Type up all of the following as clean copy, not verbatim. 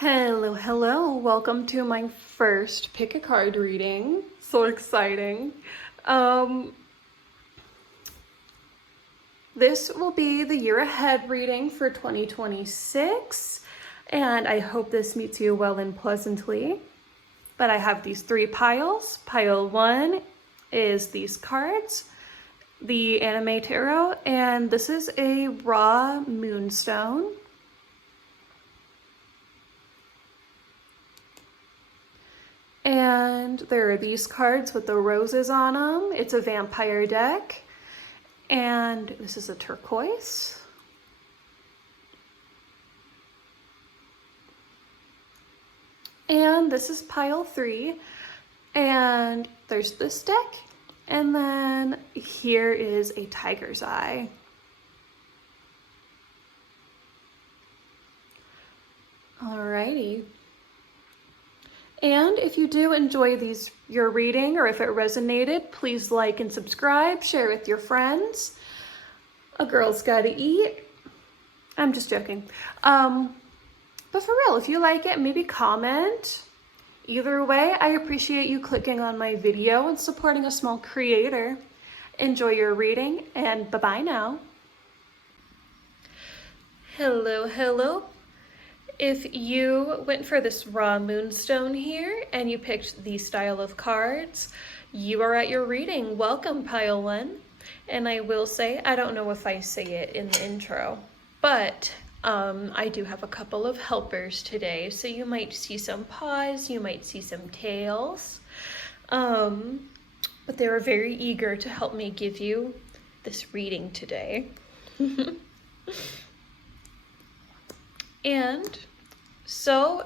Hello. Welcome to my first pick a card reading. So exciting. Um, this will be the year ahead reading for 2026, and I hope this meets you well and pleasantly. But I have these three piles. Pile 1 is these cards, the anime tarot, and this is a raw moonstone. And there are these cards with the roses on them. It's a vampire deck. And this is a turquoise. And this is pile 3. And there's this deck. And then here is a tiger's eye. Alrighty. And if you do enjoy your reading, or if it resonated, please like and subscribe, share with your friends. A girl's gotta eat. I'm just joking. But for real, if you like it, maybe comment. Either way, I appreciate you clicking on my video and supporting a small creator. Enjoy your reading, and bye-bye now. Hello. If you went for this raw moonstone here and you picked the style of cards, you are at your reading. Welcome, pile 1. And I will say, I don't know if I say it in the intro, but I do have a couple of helpers today. So you might see some paws, you might see some tails. But they were very eager to help me give you this reading today. And so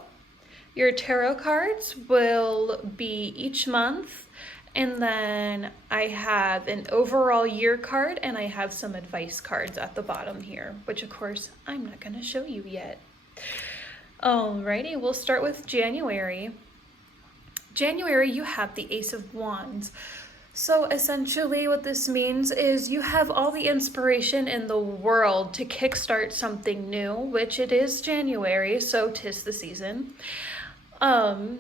your tarot cards will be each month, and then I have an overall year card and I have some advice cards at the bottom here, which of course I'm not going to show you yet. Alrighty, we'll start with January. January, you have the Ace of Wands. So essentially what this means is you have all the inspiration in the world to kickstart something new, which it is January, so 'tis the season. However,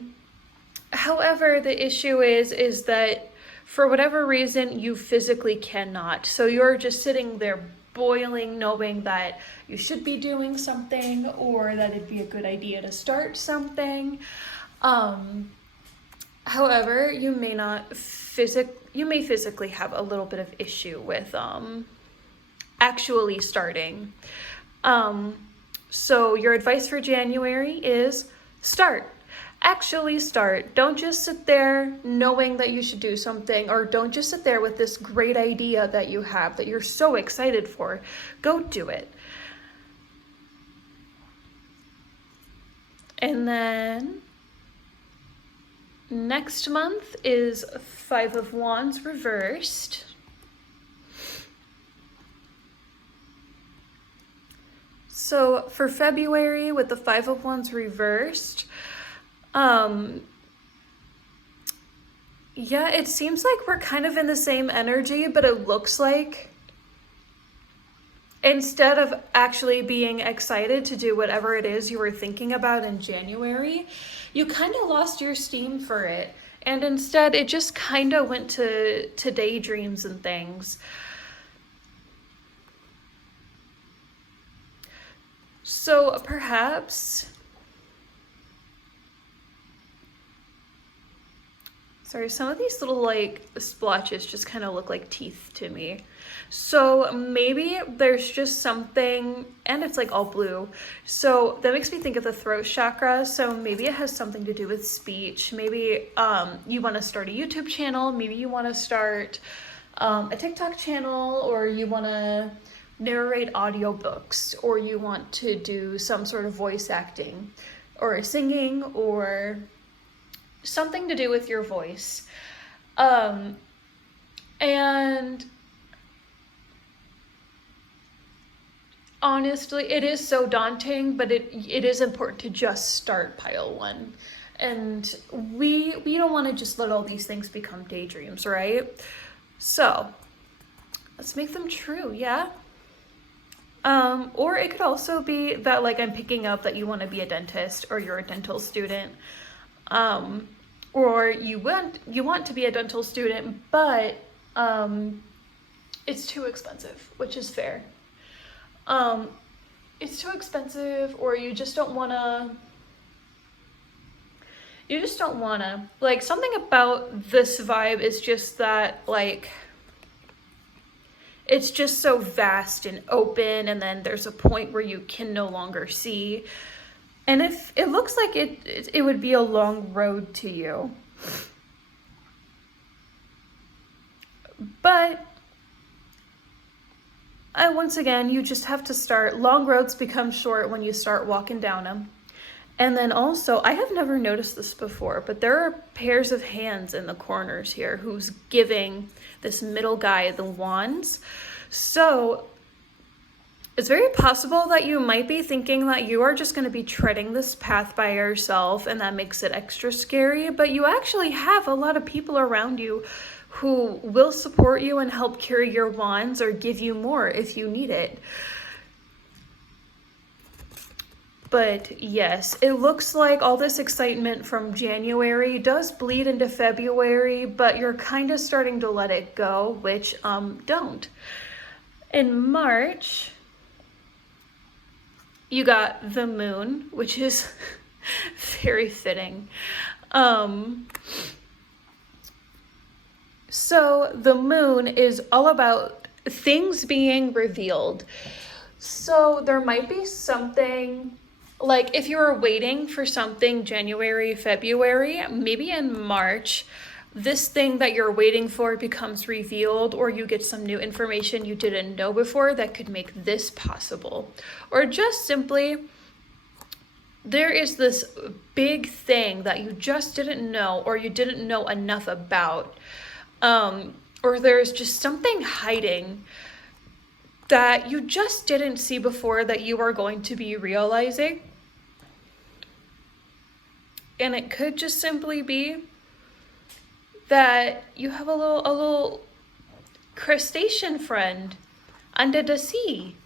the issue is that for whatever reason, you physically cannot. So you're just sitting there boiling, knowing that you should be doing something or that it'd be a good idea to start something. However, you may physically have a little bit of issue with actually starting. So your advice for January is start. Actually start. Don't just sit there knowing that you should do something, or don't just sit there with this great idea that you have that you're so excited for. Go do it. And then next month is Five of Wands reversed. So for February with the Five of Wands reversed, yeah, it seems like we're kind of in the same energy, but it looks like instead of actually being excited to do whatever it is you were thinking about in January, you kind of lost your steam for it. And instead, it just kind of went to daydreams and things. So perhaps... Sorry, some of these little splotches just kind of look like teeth to me. So maybe there's just something, and it's like all blue. So that makes me think of the throat chakra. So maybe it has something to do with speech. Maybe you want to start a YouTube channel. Maybe you want to start a TikTok channel, or you want to narrate audiobooks, or you want to do some sort of voice acting or singing, or something to do with your voice. And honestly, it is so daunting, but it is important to just start pile 1. And we don't want to just let all these things become daydreams, right? So let's make them true, yeah? Or it could also be that like I'm picking up that you want to be a dentist or you're a dental student. Or you want to be a dental student, but it's too expensive, which is fair. It's too expensive, or you just don't wanna. Like, something about this vibe is just that, like, it's just so vast and open, and then there's a point where you can no longer see. And if it looks like it would be a long road to you. But once again, you just have to start. Long roads become short when you start walking down them. And then also, I have never noticed this before, but there are pairs of hands in the corners here who's giving this middle guy the wands. So it's very possible that you might be thinking that you are just going to be treading this path by yourself, and that makes it extra scary, but you actually have a lot of people around you who will support you and help carry your wands or give you more if you need it. But yes, it looks like all this excitement from January does bleed into February, but you're kind of starting to let it go, which don't. In March, you got the moon, which is very fitting. So the moon is all about things being revealed. So there might be something, like if you were waiting for something January, February, maybe in March, this thing that you're waiting for becomes revealed, or you get some new information you didn't know before that could make this possible. Or just simply, there is this big thing that you just didn't know, or you didn't know enough about. Or there's just something hiding that you just didn't see before that you are going to be realizing. And it could just simply be that you have a little crustacean friend under the sea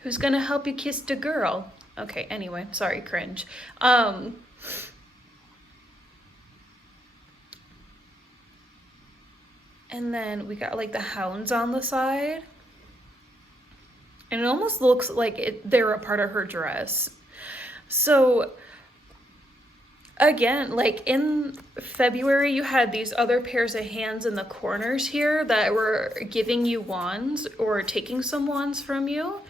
who's gonna help you kiss the girl. Okay, anyway, sorry, cringe. And then we got like the hounds on the side. And it almost looks like they're a part of her dress. So again, like in February, you had these other pairs of hands in the corners here that were giving you wands or taking some wands from you.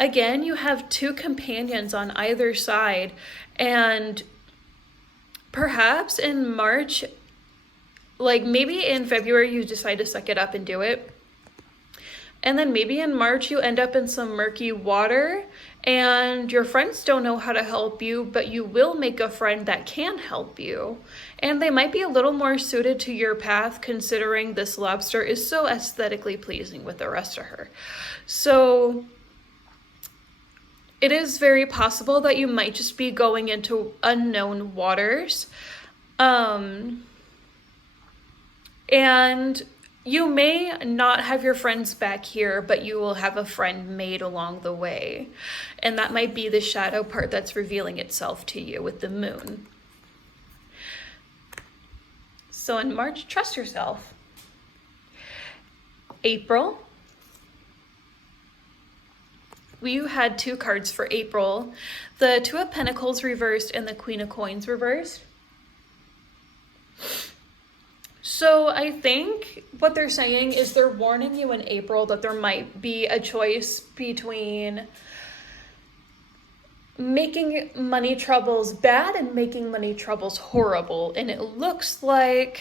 Again, you have two companions on either side. And perhaps in March, like maybe in February, you decide to suck it up and do it. And then maybe in March, you end up in some murky water and your friends don't know how to help you, but you will make a friend that can help you. And they might be a little more suited to your path, considering this lobster is so aesthetically pleasing with the rest of her. So it is very possible that you might just be going into unknown waters. And you may not have your friends back here, but you will have a friend made along the way. And that might be the shadow part that's revealing itself to you with the moon. So in March, trust yourself. April, we had two cards for April. The Two of Pentacles reversed and the Queen of Coins reversed. So I think what they're saying is they're warning you in April that there might be a choice between making money troubles bad and making money troubles horrible. And it looks like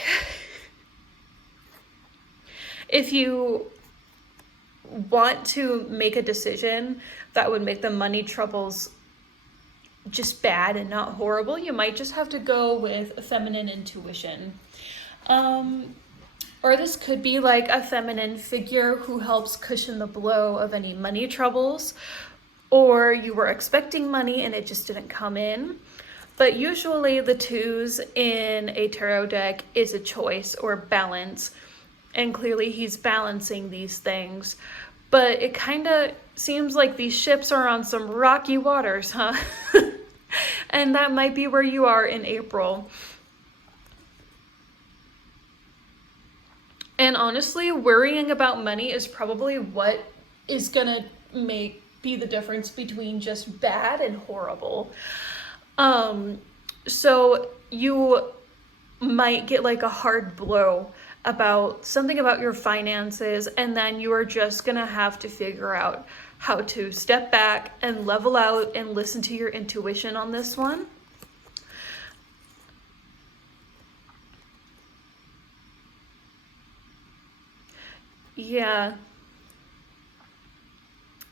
if you want to make a decision that would make the money troubles just bad and not horrible, you might just have to go with feminine intuition. Or this could be like a feminine figure who helps cushion the blow of any money troubles, or you were expecting money and it just didn't come in. But usually the twos in a tarot deck is a choice or balance, and clearly he's balancing these things. But it kind of seems like these ships are on some rocky waters, huh? And that might be where you are in April. And honestly, worrying about money is probably what is gonna be the difference between just bad and horrible. So you might get like a hard blow about something about your finances, and then you are just gonna have to figure out how to step back and level out and listen to your intuition on this one. Yeah.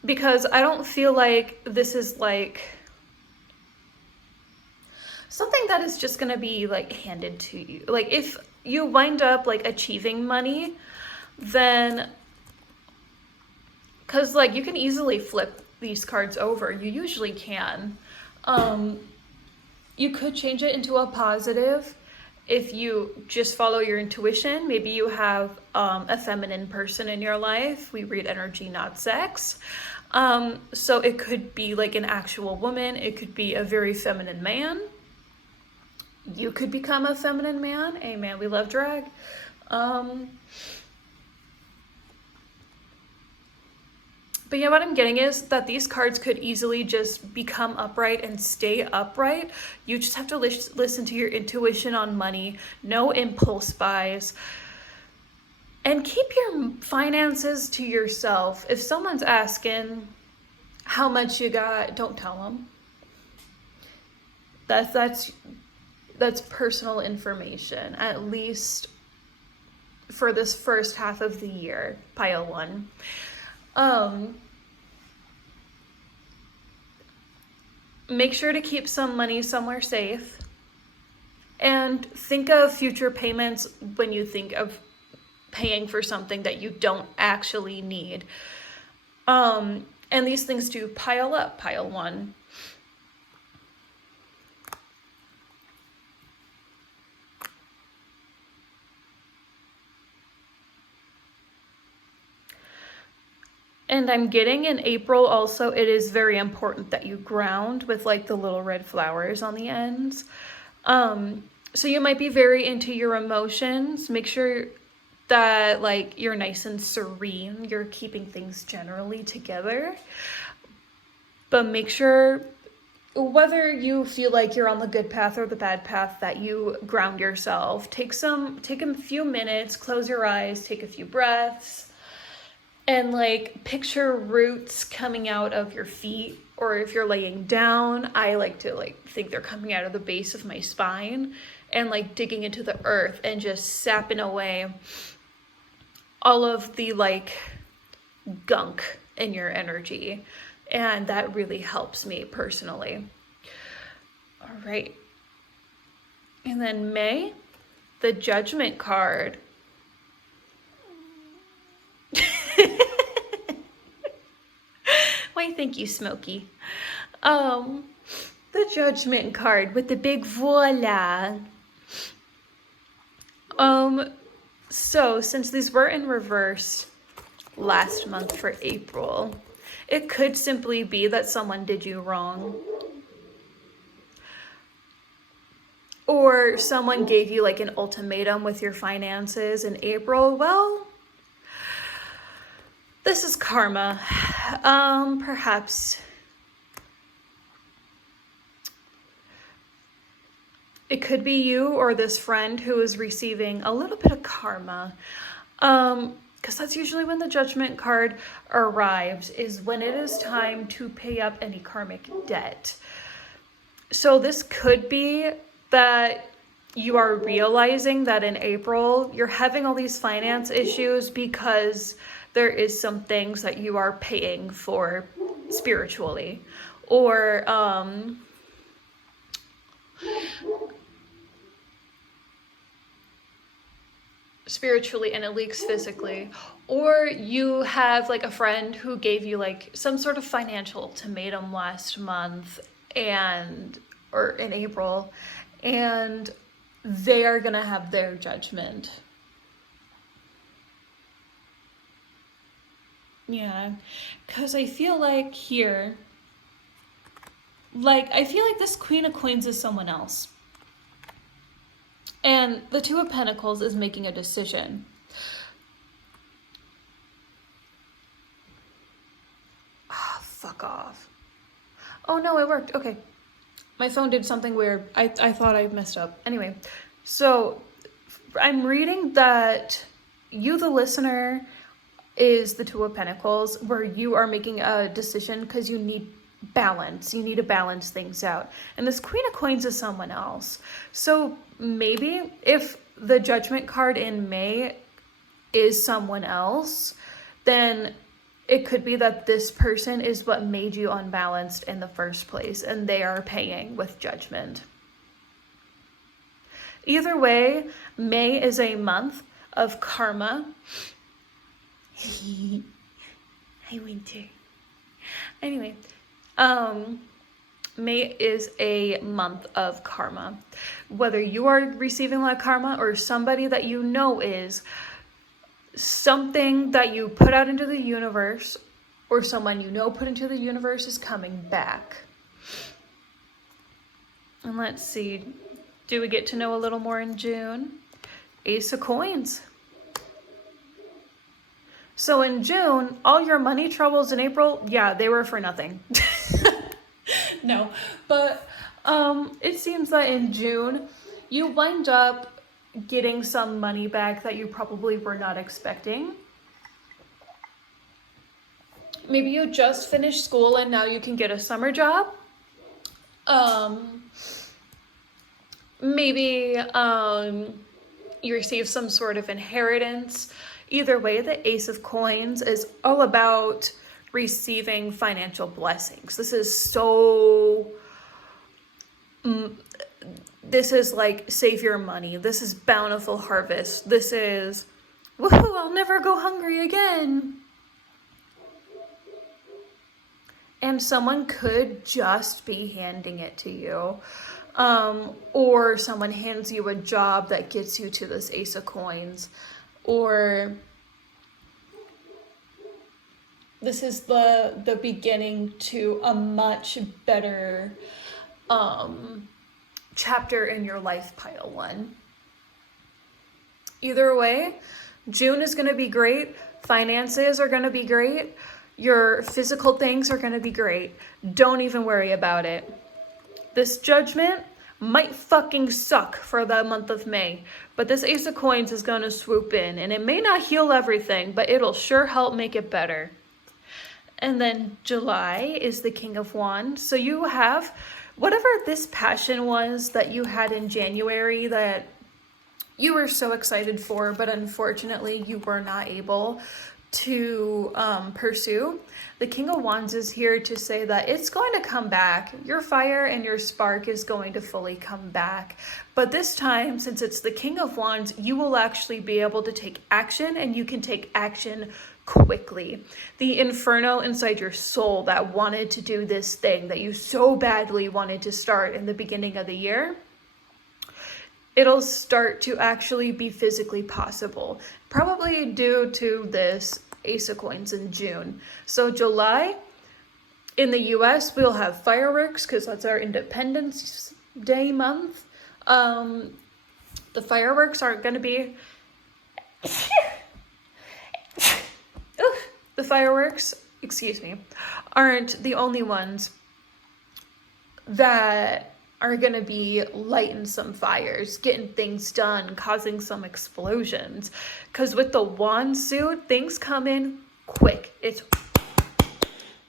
Because I don't feel like this is like something that is just gonna be like handed to you. Like if you wind up like achieving money, then, because like you can easily flip these cards over. You usually can. You could change it into a positive if you just follow your intuition. Maybe you have a feminine person in your life. We read energy, not sex. So it could be like an actual woman. It could be a very feminine man. You could become a feminine man. Amen. We love drag. But yeah, what I'm getting is that these cards could easily just become upright and stay upright. You just have to listen to your intuition on money. No impulse buys. And keep your finances to yourself. If someone's asking how much you got, don't tell them. That's personal information, at least for this first half of the year, pile one. Make sure to keep some money somewhere safe, and think of future payments when you think of paying for something that you don't actually need. And these things do pile up, pile one. And I'm getting in April also, it is very important that you ground with like the little red flowers on the ends. So you might be very into your emotions. Make sure that like you're nice and serene. You're keeping things generally together. But make sure, whether you feel like you're on the good path or the bad path, that you ground yourself. Take a few minutes, close your eyes, take a few breaths. And like picture roots coming out of your feet, or if you're laying down, I like to like think they're coming out of the base of my spine and like digging into the earth and just sapping away all of the like gunk in your energy. And that really helps me personally. All right. And then May, the Judgment card. Why, thank you, Smokey. The Judgment card with the big voila. So since these were in reverse last month for April, it could simply be that someone did you wrong. Or someone gave you like an ultimatum with your finances in April. Well, this is karma. Perhaps it could be you or this friend who is receiving a little bit of karma. Because that's usually when the Judgment card arrives, is when it is time to pay up any karmic debt. So this could be that you are realizing that in April you're having all these finance issues because there is some things that you are paying for spiritually, or spiritually, and it leaks physically, or you have like a friend who gave you like some sort of financial ultimatum last month or in April, and they are gonna have their judgment. Yeah, because I feel like here, like, I feel like this Queen of Coins is someone else. And the Two of Pentacles is making a decision. Ah, fuck off. Oh no, it worked. Okay. My phone did something weird. I thought I messed up. Anyway, so I'm reading that you, the listener, is the Two of Pentacles, where you are making a decision because you need balance. You need to balance things out. And this Queen of Coins is someone else. So maybe if the Judgment card in May is someone else, then it could be that this person is what made you unbalanced in the first place, and they are paying with Judgment. Either way, May is a month of karma. Hi, Winter. Anyway, May is a month of karma. Whether you are receiving that karma or somebody that you know is, something that you put out into the universe or someone you know put into the universe is coming back. And let's see, do we get to know a little more in June? Ace of Coins. So in June, all your money troubles in April, yeah, they were for nothing. No, but it seems that in June, you wind up getting some money back that you probably were not expecting. Maybe you just finished school and now you can get a summer job. Maybe you receive some sort of inheritance. Either way, the Ace of Coins is all about receiving financial blessings. This is so... this is like save your money. This is bountiful harvest. This is, woohoo, I'll never go hungry again. And someone could just be handing it to you. Or someone hands you a job that gets you to this Ace of Coins. Or this is the beginning to a much better chapter in your life, pile one. Either way, June is going to be great. Finances are going to be great. Your physical things are going to be great. Don't even worry about it. This Judgment might fucking suck for the month of May, but this Ace of Coins is going to swoop in, and it may not heal everything, but it'll sure help make it better. And then July is the King of Wands. So you have whatever this passion was that you had in January that you were so excited for, but unfortunately you were not able to pursue. The King of Wands is here to say that it's going to come back. Your fire and your spark is going to fully come back. But this time, since it's the King of Wands, you will actually be able to take action, and you can take action quickly. The inferno inside your soul that wanted to do this thing that you so badly wanted to start in the beginning of the year, it'll start to actually be physically possible, probably due to this Ace of Coins in June. So July, in the US, we'll have fireworks because that's our Independence Day month. The fireworks aren't going to be... The fireworks, aren't the only ones that are going to be lighting some fires, getting things done, causing some explosions. Because with the wand suit, things come in quick. It's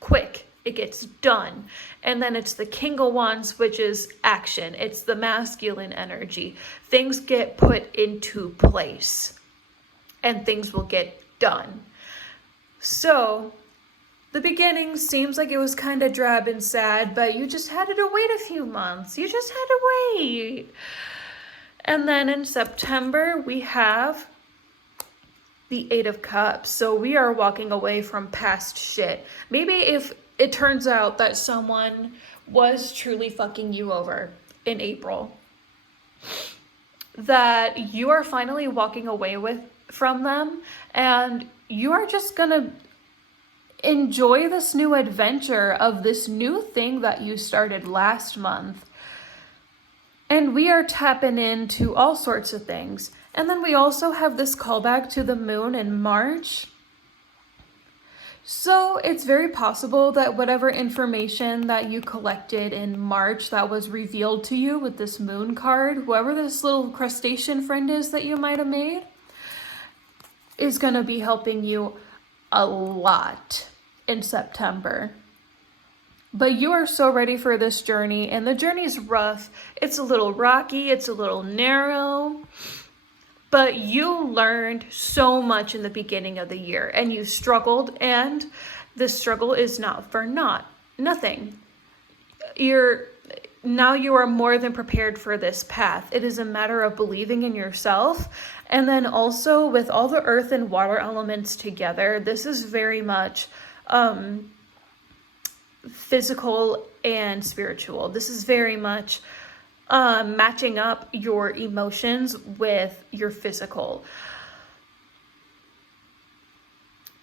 quick. It gets done. And then it's the King of Wands, which is action. It's the masculine energy. Things get put into place. And things will get done. So, the beginning seems like it was kind of drab and sad, but you just had to wait a few months. You just had to wait. And then in September, we have the Eight of Cups. So we are walking away from past shit. Maybe if it turns out that someone was truly fucking you over in April, that you are finally walking away from them, and you are just gonna enjoy this new adventure of this new thing that you started last month. And we are tapping into all sorts of things. And then we also have this callback to the moon in March. So it's very possible that whatever information that you collected in March that was revealed to you with this moon card, whoever this little crustacean friend is that you might have made, is going to be helping you a lot in September. But you are so ready for this journey, and the journey's rough. It's a little rocky, it's a little narrow, but you learned so much in the beginning of the year, and you struggled, and this struggle is not for nothing. Now you are more than prepared for this path. It is a matter of believing in yourself. And then also with all the earth and water elements together, this is very much physical and spiritual. This is very much matching up your emotions with your physical.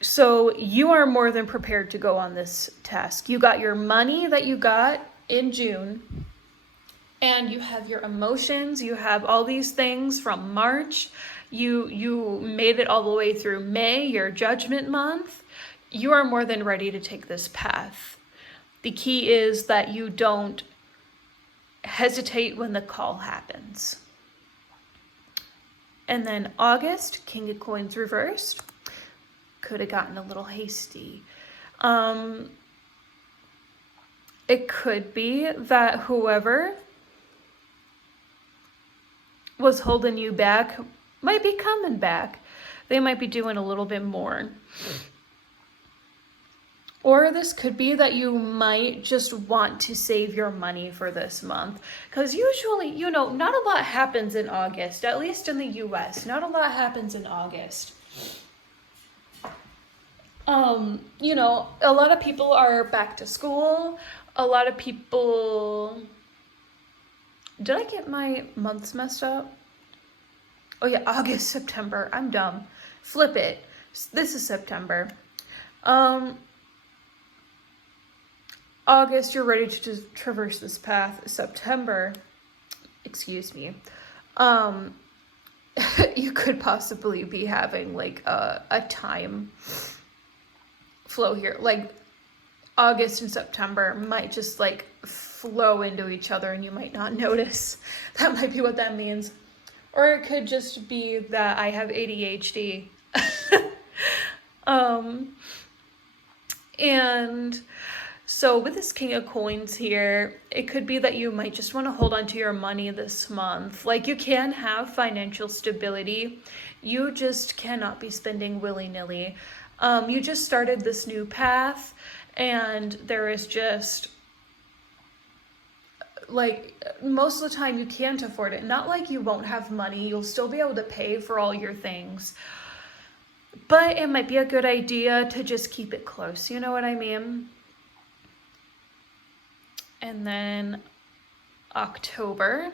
So you are more than prepared to go on this task. You got your money that you got in June, and you have your emotions, you have all these things from March, you made it all the way through May, your judgment month. You are more than ready to take this path. The key is that you don't hesitate when the call happens. And then August, King of Coins reversed. Could have gotten a little hasty. It could be that whoever was holding you back might be coming back. They might be doing a little bit more. Or this could be that you might just want to save your money for this month. Because usually, not a lot happens in August, at least in the US. Not a lot happens in August. A lot of people are back to school. A lot of people... Did I get my months messed up? Oh yeah, August, September. I'm dumb. Flip it. This is September. August, you're ready to traverse this path. September, excuse me. You could possibly be having like a time flow here. Like August and September might just like flow into each other and you might not notice. That might be what that means. Or it could just be that I have ADHD. And so with this King of Coins here, it could be that you might just want to hold on to your money this month. Like you can have financial stability. You just cannot be spending willy-nilly. You just started this new path and there is just like most of the time you can't afford it. Not like you won't have money. You'll still be able to pay for all your things. But it might be a good idea to just keep it close. You know what I mean? And then October,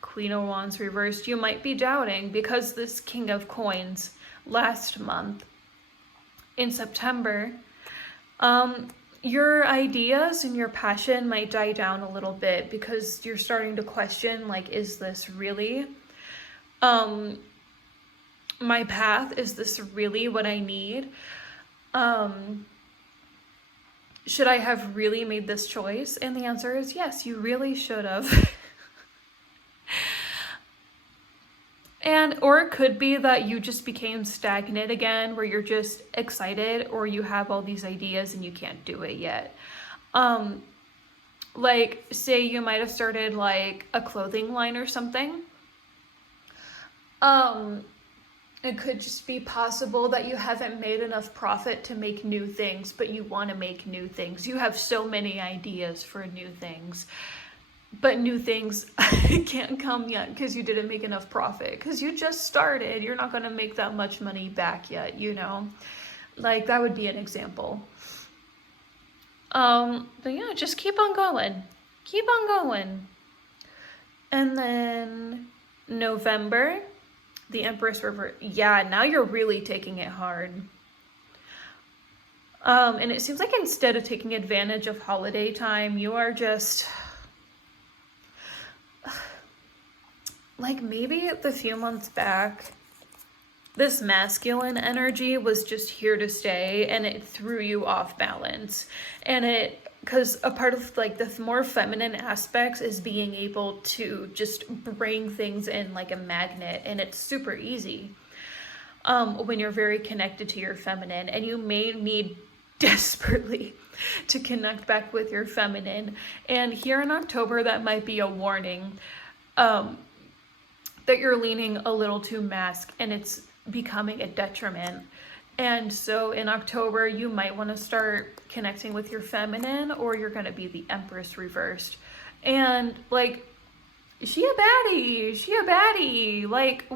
Queen of Wands reversed. You might be doubting because this King of Coins last month in September, your ideas and your passion might die down a little bit because you're starting to question, like, is this really my path? Is this really what I need? Should I have really made this choice? And the answer is yes, you really should have. Or it could be that you just became stagnant again, where you're just excited, or you have all these ideas and you can't do it yet. Like, say you might have started like a clothing line or something. It could just be possible that you haven't made enough profit to make new things, but you want to make new things. You have so many ideas for new things, but new things can't come yet because you didn't make enough profit. Because you just started. You're not going to make that much money back yet, Like, that would be an example. But yeah, just keep on going. Keep on going. And then November, the Empress reverse. Yeah, now you're really taking it hard. And it seems like instead of taking advantage of holiday time, you are just like, maybe the few months back, this masculine energy was just here to stay and it threw you off balance. And because a part of like the more feminine aspects is being able to just bring things in like a magnet, and it's super easy when you're very connected to your feminine, and you may need desperately to connect back with your feminine. And here in October, that might be a warning that you're leaning a little too masc and it's becoming a detriment. And so in October, you might want to start connecting with your feminine, or you're going to be the Empress reversed. And like, she a baddie. Like,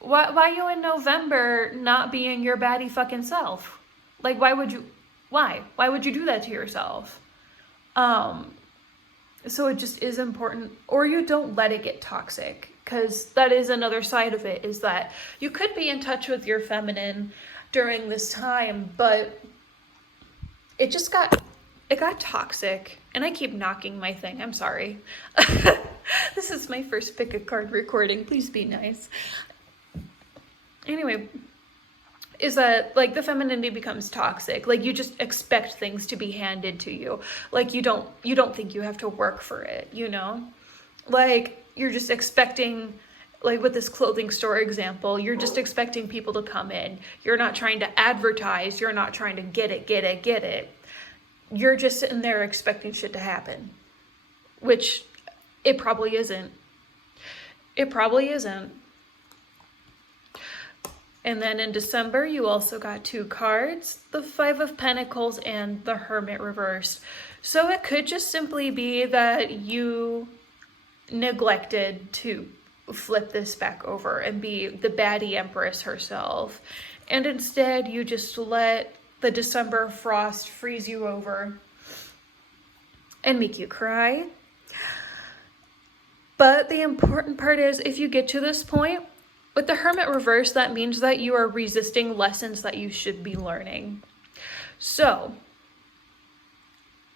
why you in November not being your baddie fucking self? Like, why would you do that to yourself? So it just is important, or you don't let it get toxic, because that is another side of it, is that you could be in touch with your feminine during this time, but it got toxic. And I keep knocking my thing, I'm sorry. This is my first pick a card recording, please be nice. Anyway, is that like the femininity becomes toxic. Like, you just expect things to be handed to you. Like, you don't think you have to work for it, you know? Like, you're just expecting, like with this clothing store example, you're just expecting people to come in. You're not trying to advertise. You're not trying to get it. You're just sitting there expecting shit to happen, which it probably isn't. And then in December, you also got 2 cards, the 5 of Pentacles and the Hermit reversed. So it could just simply be that you neglected to flip this back over and be the baddie Empress herself. And instead, you just let the December frost freeze you over and make you cry. But the important part is, if you get to this point, with the Hermit reverse, that means that you are resisting lessons that you should be learning. So,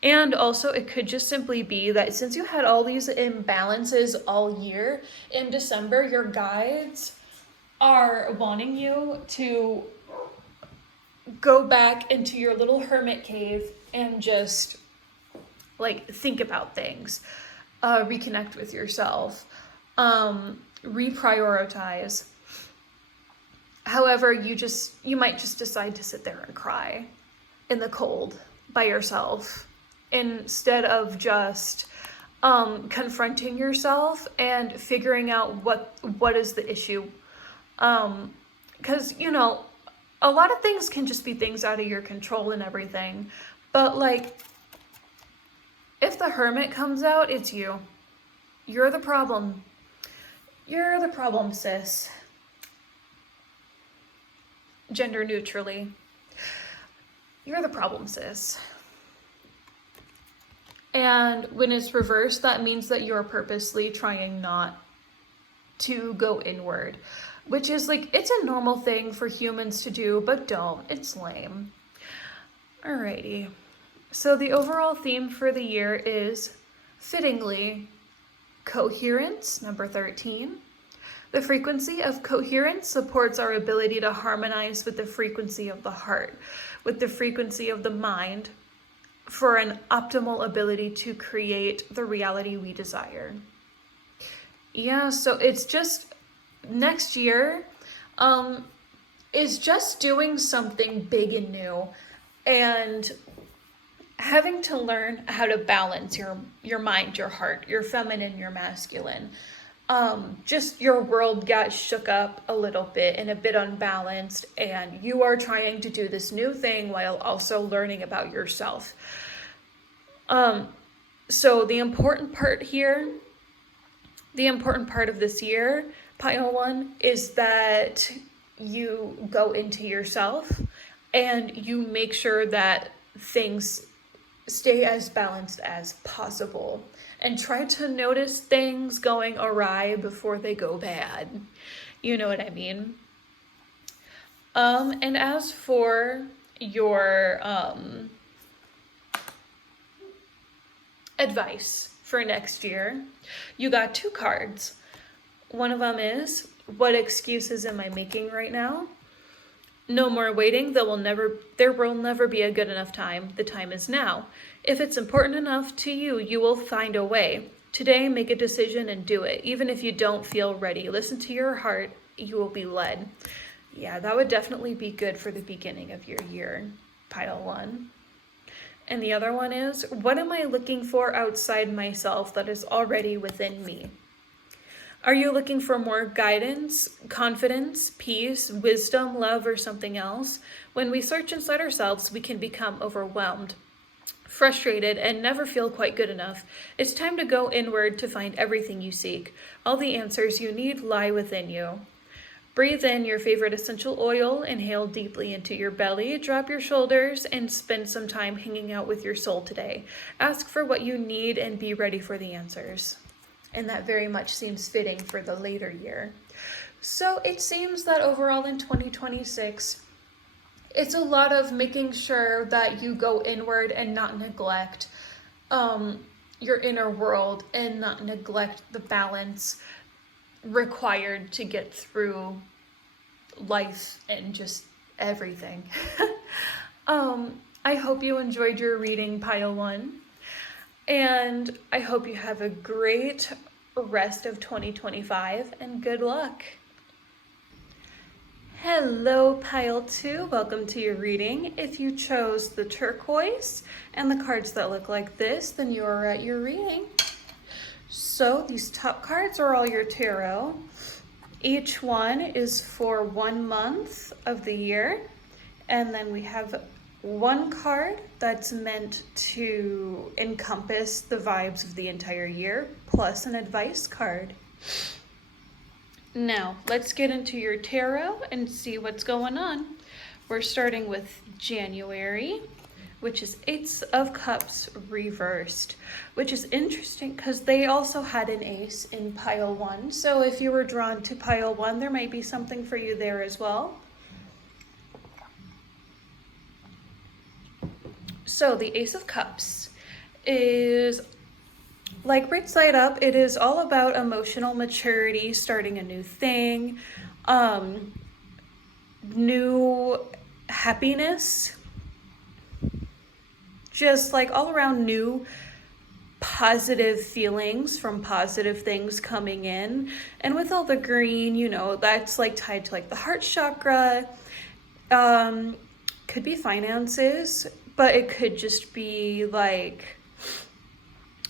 and also it could just simply be that since you had all these imbalances all year, in December, your guides are wanting you to go back into your little hermit cave and just like think about things, reconnect with yourself, reprioritize. However, you might just decide to sit there and cry in the cold by yourself instead of just confronting yourself and figuring out what is the issue. Because, you know, a lot of things can just be things out of your control and everything. But like, if the Hermit comes out, it's you. You're the problem. You're the problem, sis. Gender neutrally. You're the problem, sis. And when it's reversed, that means that you're purposely trying not to go inward, which is like, it's a normal thing for humans to do, but don't. It's lame. Alrighty. So the overall theme for the year is, fittingly, coherence, number 13. The frequency of coherence supports our ability to harmonize with the frequency of the heart, with the frequency of the mind, for an optimal ability to create the reality we desire. Yeah, so it's just, next year is just doing something big and new, and having to learn how to balance your mind, your heart, your feminine, your masculine. Just your world got shook up a little bit and a bit unbalanced, and you are trying to do this new thing while also learning about yourself. So the important part of this year, Pile 1, is that you go into yourself and you make sure that things stay as balanced as possible. And try to notice things going awry before they go bad. You know what I mean? And as for your advice for next year, you got 2 cards. One of them is, what excuses am I making right now? No more waiting. There will never be a good enough time. The time is now. If it's important enough to you, you will find a way. Today, make a decision and do it. Even if you don't feel ready, listen to your heart. You will be led. Yeah, that would definitely be good for the beginning of your year, pile 1. And the other one is, what am I looking for outside myself that is already within me? Are you looking for more guidance, confidence, peace, wisdom, love, or something else? When we search inside ourselves, we can become overwhelmed, frustrated, and never feel quite good enough. It's time to go inward to find everything you seek. All the answers you need lie within you. Breathe in your favorite essential oil, inhale deeply into your belly, drop your shoulders, and spend some time hanging out with your soul today. Ask for what you need and be ready for the answers. And that very much seems fitting for the later year. So it seems that overall in 2026, it's a lot of making sure that you go inward and not neglect your inner world and not neglect the balance required to get through life and just everything. I hope you enjoyed your reading, pile 1. And I hope you have a great rest of 2025 and good luck. Hello, pile 2. Welcome to your reading. If you chose the turquoise and the cards that look like this, then you are at your reading. So these top cards are all your tarot. Each one is for 1 month of the year. And then we have one card that's meant to encompass the vibes of the entire year, plus an advice card. Now, let's get into your tarot and see what's going on. We're starting with January, which is Ace of Cups reversed, which is interesting because they also had an ace in pile 1. So if you were drawn to pile 1, there might be something for you there as well. So the Ace of Cups is, like right side up, it is all about emotional maturity, starting a new thing, new happiness, just like all around new positive feelings from positive things coming in. And with all the green, you know, that's like tied to like the heart chakra, could be finances, but it could just be like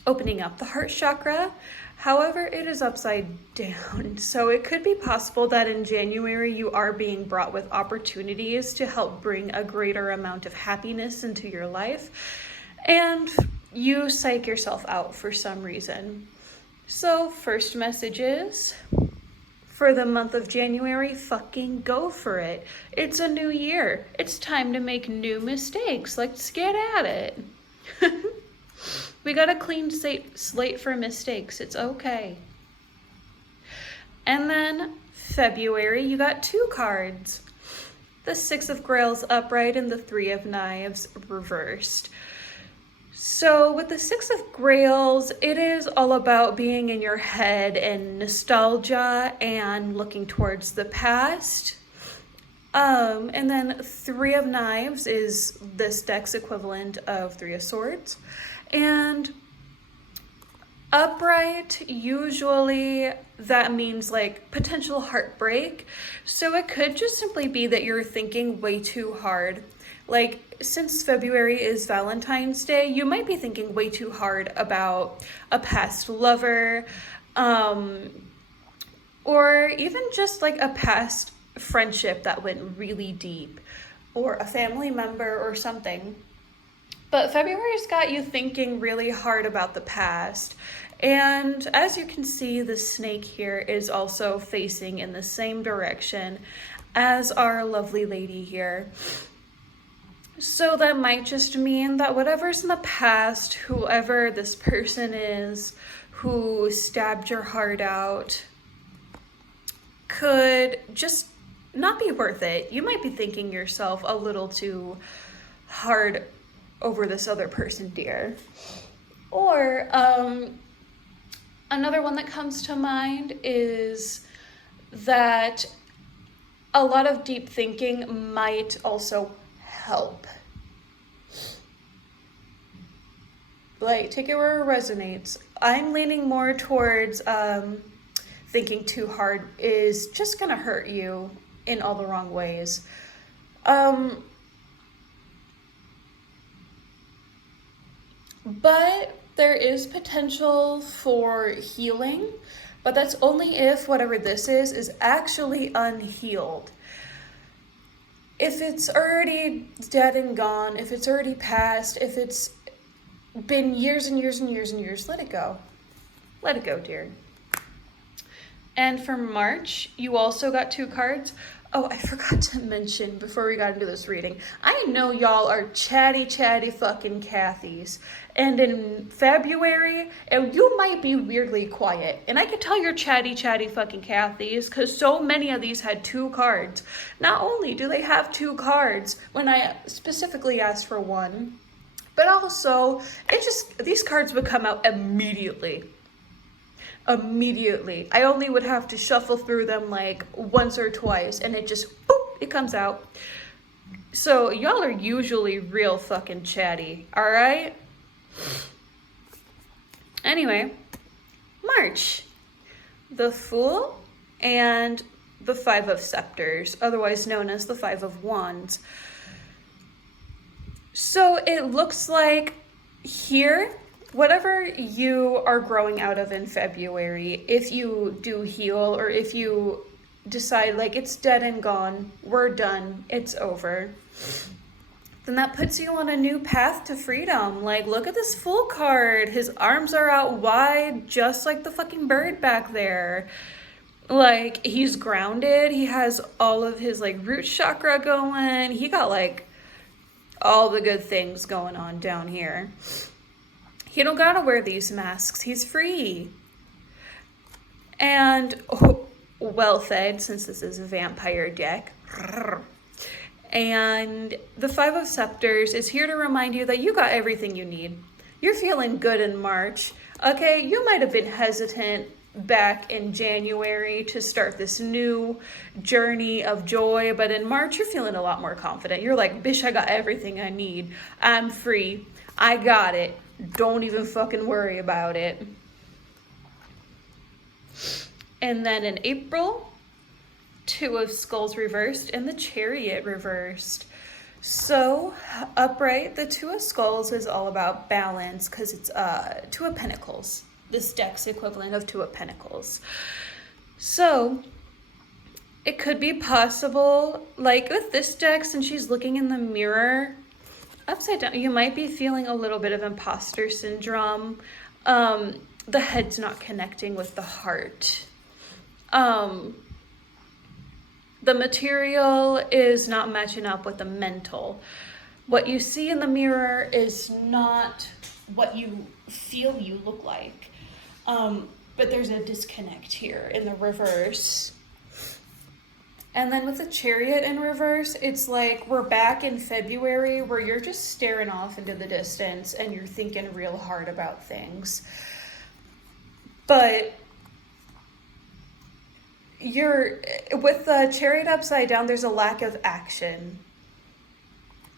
opening up the heart chakra. However, it is upside down. So it could be possible that in January you are being brought with opportunities to help bring a greater amount of happiness into your life, and you psych yourself out for some reason. So first message is, for the month of January, fucking go for it. It's a new year. It's time to make new mistakes. Let's get at it. We got a clean slate for mistakes. It's okay. And then February, you got 2 cards. The 6 of Grails upright and the 3 of Knives reversed. So with the 6 of Grails, it is all about being in your head and nostalgia and looking towards the past. And then 3 of Knives is this deck's equivalent of 3 of Swords. And upright, usually that means like potential heartbreak. So it could just simply be that you're thinking way too hard. Like, since February is Valentine's Day, you might be thinking way too hard about a past lover, or even just like a past friendship that went really deep, or a family member or something. But February's got you thinking really hard about the past. And as you can see, the snake here is also facing in the same direction as our lovely lady here. So that might just mean that whatever's in the past, whoever this person is who stabbed your heart out, could just not be worth it. You might be thinking yourself a little too hard over this other person, dear. Or another one that comes to mind is that a lot of deep thinking might also help. Like, take it where it resonates. I'm leaning more towards thinking too hard is just gonna hurt you in all the wrong ways. But there is potential for healing, but that's only if whatever this is actually unhealed. If it's already dead and gone, if it's already passed, if it's been years and years and years and years, let it go. Let it go, dear. And for March, you also got 2 cards. Oh, I forgot to mention before we got into this reading, I know y'all are chatty fucking Cathys. And in February, and you might be weirdly quiet. And I can tell you're chatty fucking Cathys because so many of these had 2 cards. Not only do they have 2 cards when I specifically asked for 1, but also these cards would come out immediately. I only would have to shuffle through them like once or twice and it just, boop, it comes out. So y'all are usually real fucking chatty, all right? Anyway, March, the Fool and the 5 of Scepters, otherwise known as the 5 of Wands. So it looks like here, whatever you are growing out of in February, if you do heal or if you decide like it's dead and gone, we're done, it's over, then that puts you on a new path to freedom. Like, look at this Fool card. His arms are out wide, just like the fucking bird back there. Like, he's grounded. He has all of his like root chakra going. He got like all the good things going on down here. He don't gotta wear these masks. He's free. And well fed, since this is a vampire deck. And the 5 of Scepters is here to remind you that you got everything you need. You're feeling good in March. Okay, you might have been hesitant back in January to start this new journey of joy, but in March you're feeling a lot more confident. You're like, bitch, I got everything I need. I'm free. I got it. Don't even fucking worry about it. And then in April, 2 of Skulls reversed and the Chariot reversed. So upright, the 2 of Skulls is all about balance because it's 2 of Pentacles. This deck's equivalent of 2 of Pentacles. So it could be possible, like with this deck, since she's looking in the mirror upside down, you might be feeling a little bit of imposter syndrome. The head's not connecting with the heart. The material is not matching up with the mental. What you see in the mirror is not what you feel you look like. But there's a disconnect here in the reverse. And then with the Chariot in reverse, it's like we're back in February where you're just staring off into the distance and you're thinking real hard about things. But with the Chariot upside down, there's a lack of action.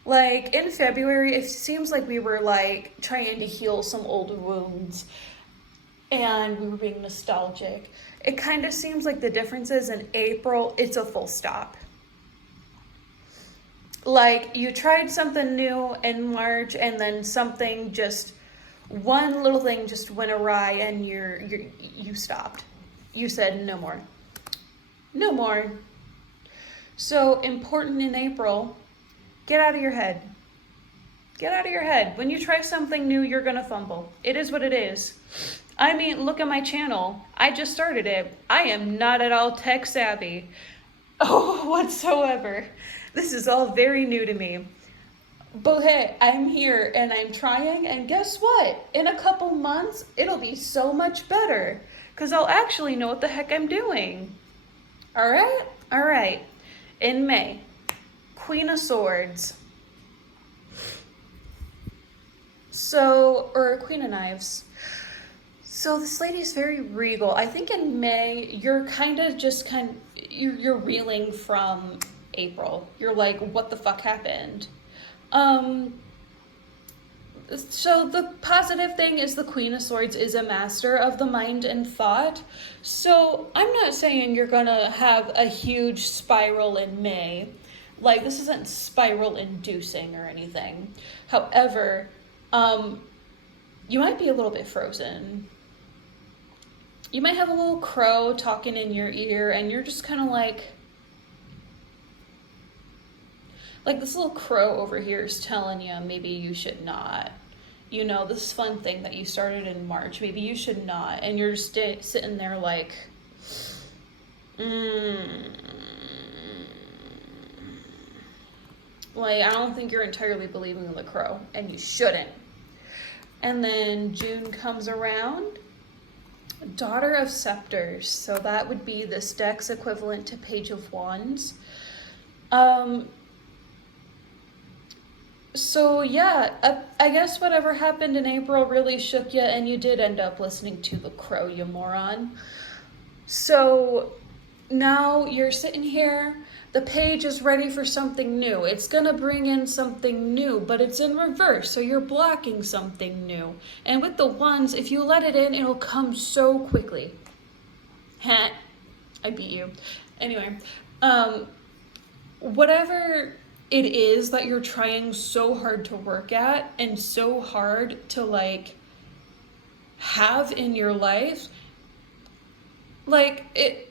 Like in February, it seems like we were like trying to heal some old wounds and we were being nostalgic. It kind of seems like the difference is in April, it's a full stop. Like you tried something new in March and then something just, one little thing just went awry and you stopped. You said no more. No more. So important in April, get out of your head. Get out of your head. When you try something new, you're gonna fumble. It is what it is. I mean, look at my channel. I just started it. I am not at all tech savvy. Oh, whatsoever. This is all very new to me. But hey, I'm here and I'm trying, and guess what? In a couple months, it'll be so much better because I'll actually know what the heck I'm doing. All right? All right. in May, Queen of Swords. So, or Queen of Knives. So this lady is very regal. I think in May, you're kind of just you're reeling from April. You're like, what the fuck happened? So the positive thing is the Queen of Swords is a master of the mind and thought. So I'm not saying you're gonna have a huge spiral in May. Like, this isn't spiral inducing or anything. However, you might be a little bit frozen. You might have a little crow talking in your ear, and you're just kind of like this little crow over here is telling you maybe you should not. You know, this fun thing that you started in March, maybe you should not. And you're just sitting there like, like, I don't think you're entirely believing in the crow, and you shouldn't. And then June comes around. Daughter of Scepters. So that would be this deck's equivalent to Page of Wands. So yeah, I guess whatever happened in April really shook you, and you did end up listening to the crow, you moron. So now you're sitting here, the page is ready for something new. It's gonna bring in something new, but it's in reverse, so you're blocking something new. And with the wands, if you let it in, it'll come so quickly. Heh, I beat you. Anyway, whatever it is that you're trying so hard to work at and so hard to like have in your life, like it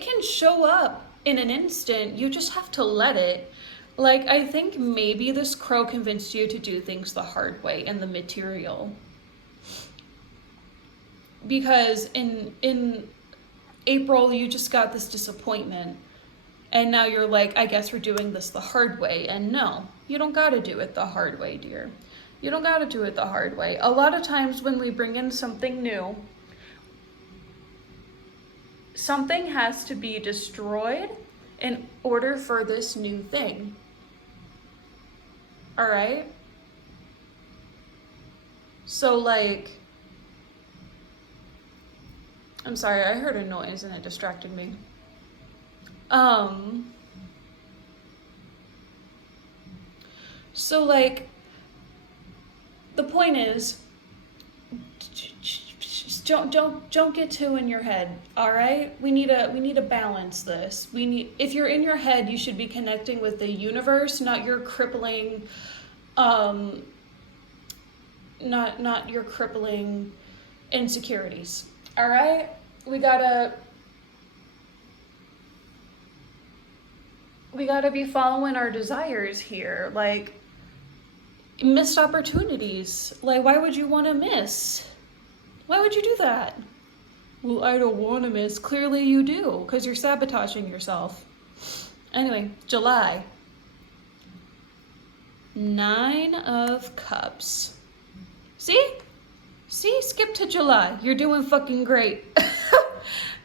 can show up in an instant. You just have to let it. Like, I think maybe this crow convinced you to do things the hard way and the material. Because in April, you just got this disappointment. And now you're like, I guess we're doing this the hard way. And no, you don't gotta do it the hard way, dear. You don't gotta do it the hard way. A lot of times when we bring in something new, something has to be destroyed in order for this new thing. All right? So like, I'm sorry, I heard a noise and it distracted me. So like, the point is, don't get too in your head. All right, we need to balance this. If you're in your head, you should be connecting with the universe, not your crippling, not your crippling insecurities. All right, we gotta be following our desires here. Like, missed opportunities. Like, why would you want to miss? Why would you do that? Well, I don't want to miss. Clearly you do, because you're sabotaging yourself. Anyway, July. 9 of Cups. See, skip to July. You're doing fucking great.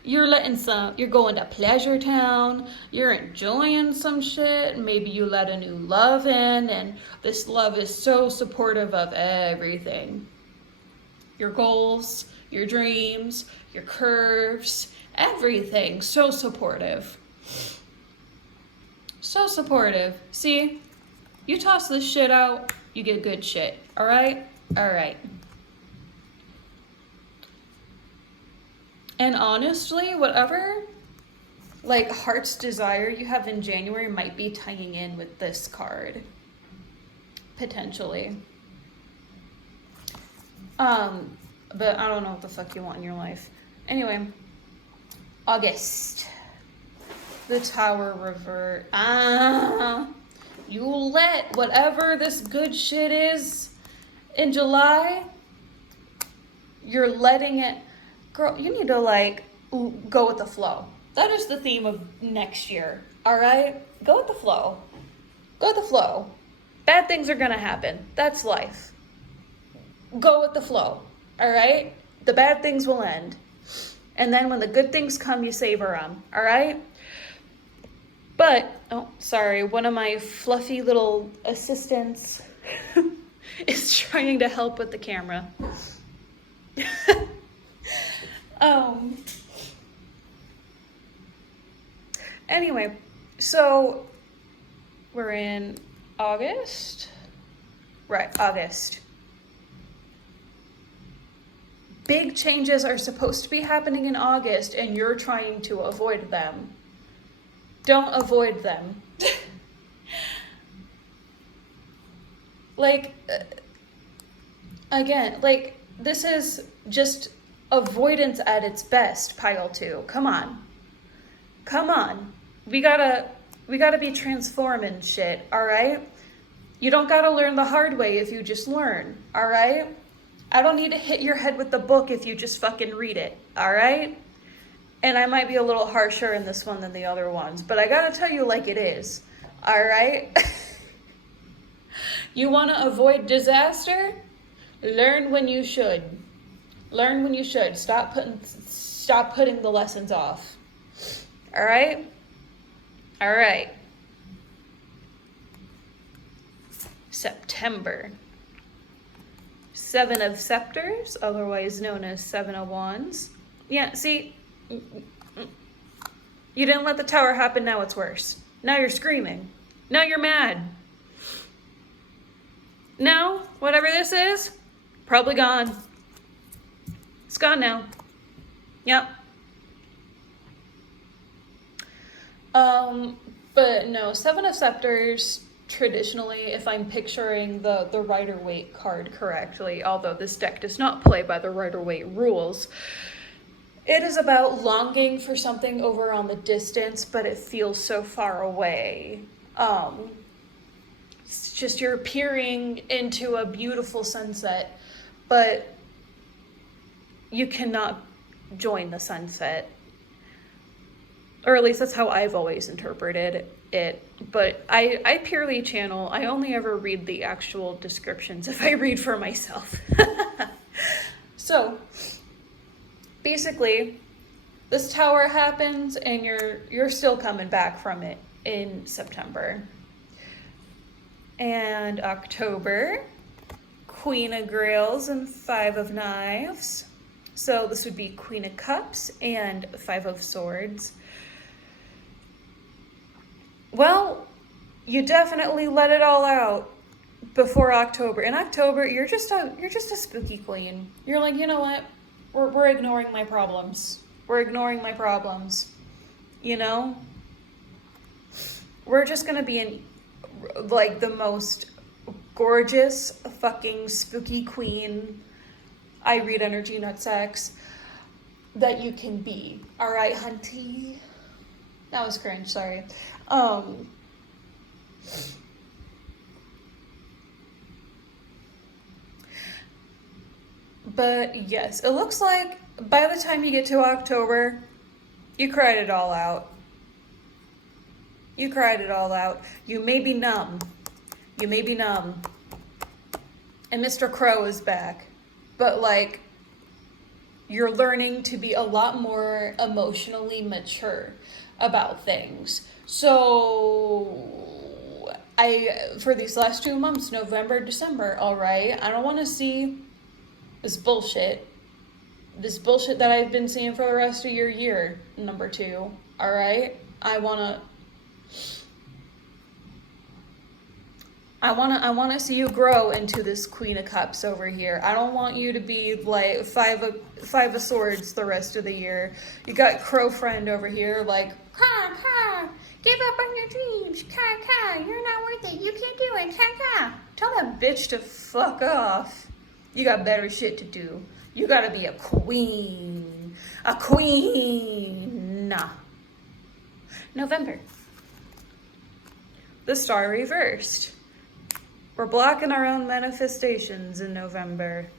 You're going to Pleasure Town, you're enjoying some shit, maybe you let a new love in, and this love is so supportive of everything. Your goals, your dreams, your curves, everything. So supportive. So supportive. See, you toss this shit out, you get good shit. All right? All right. And honestly, whatever like heart's desire you have in January might be tying in with this card. Potentially. But I don't know what the fuck you want in your life. Anyway, August. The Tower revert. You let whatever this good shit is in July, you're letting it. Girl, you need to like go with the flow. That is the theme of next year. All right? Go with the flow. Go with the flow. Bad things are going to happen. That's life. Go with the flow. All right? The bad things will end. And then when the good things come, you savor them. All right? But, oh, sorry, one of my fluffy little assistants is trying to help with the camera. Anyway, so we're in August. Right, August. Big changes are supposed to be happening in August, and you're trying to avoid them. Don't avoid them. Again, this is just avoidance at its best, pile 2. Come on. We gotta be transforming shit, all right? You don't gotta learn the hard way if you just learn, all right? I don't need to hit your head with the book if you just fucking read it, all right? And I might be a little harsher in this one than the other ones, but I gotta tell you like it is, all right? You wanna avoid disaster? Learn when you should. Stop putting the lessons off. All right? September. 7 of Scepters, otherwise known as 7 of Wands. Yeah, see, you didn't let the tower happen, now it's worse. Now you're screaming. Now you're mad. Now, whatever this is, probably gone. It's gone now. Yep. But no, 7 of Scepters, traditionally, if I'm picturing the Rider-Waite card correctly, although this deck does not play by the Rider-Waite rules, it is about longing for something over on the distance, but it feels so far away. It's just you're peering into a beautiful sunset, but you cannot join the sunset. Or at least that's how I've always interpreted it. But I purely channel. I only ever read the actual descriptions if I read for myself. So, basically, this tower happens and you're still coming back from it in September. And October, Queen of Grails and 5 of Knives. So this would be Queen of Cups and 5 of Swords. Well, you definitely let it all out before October. In October, you're just a spooky queen. You're like, you know what? We're ignoring my problems. You know? We're just gonna be in like the most gorgeous fucking spooky queen. I read energy nutsack that you can be. All right, hunty. That was cringe. Sorry. But yes, it looks like by the time you get to October, you cried it all out. You may be numb. And Mr. Crow is back. But like, you're learning to be a lot more emotionally mature about things. So for these last 2 months, November, December, all right, I don't want to see this bullshit that I've been seeing for the rest of your year, number 2, all right? I want to see you grow into this Queen of Cups over here. I don't want you to be like 5 of Swords the rest of the year. You got Crow Friend over here like, give up on your dreams, you're not worth it, you can't do it, Tell that bitch to fuck off. You got better shit to do. You gotta be a queen. Nah. November. The Star reversed. We're blocking our own manifestations in November.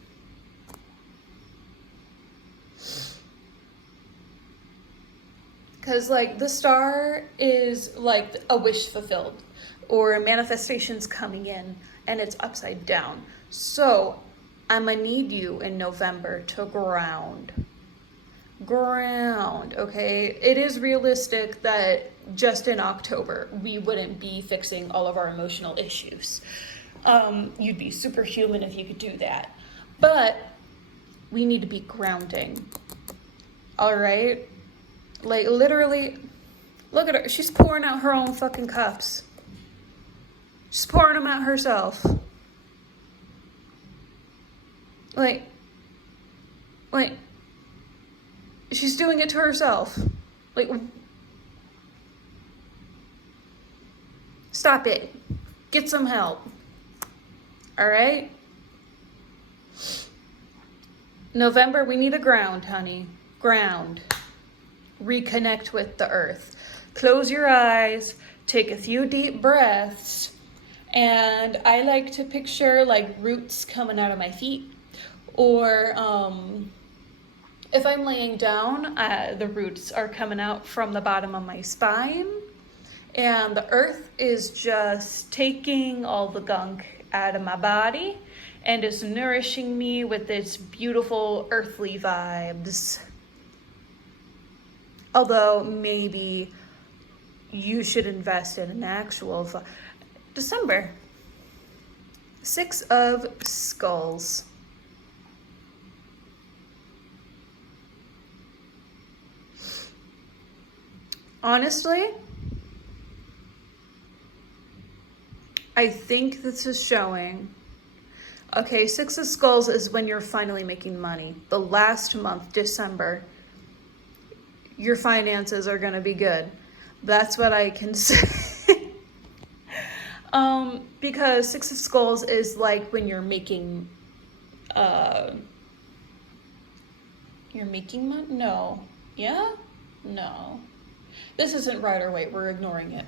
Because, like, the Star is, like, a wish fulfilled. Or manifestations coming in, and it's upside down. So, I'm going to need you in November to ground, okay? It is realistic that just in October, we wouldn't be fixing all of our emotional issues. You'd be superhuman if you could do that. But we need to be grounding. All right? Like, literally, look at her. She's pouring out her own fucking cups. She's pouring them out herself. Like, she's doing it to herself. Like, stop it. Get some help. All right? November, we need a ground, honey. Ground. Reconnect with the earth. Close your eyes. Take a few deep breaths. And I like to picture like roots coming out of my feet. Or if I'm laying down, the roots are coming out from the bottom of my spine. And the earth is just taking all the gunk out of my body and is nourishing me with its beautiful earthly vibes. Although maybe you should invest in an actual December. 6 of Skulls. Honestly, I think this is showing. Okay, 6 of Skulls is when you're finally making money. The last month, December, your finances are going to be good. That's what I can say. Because 6 of Skulls is like when you're making money? No. Yeah? No. This isn't right or wait. We're ignoring it.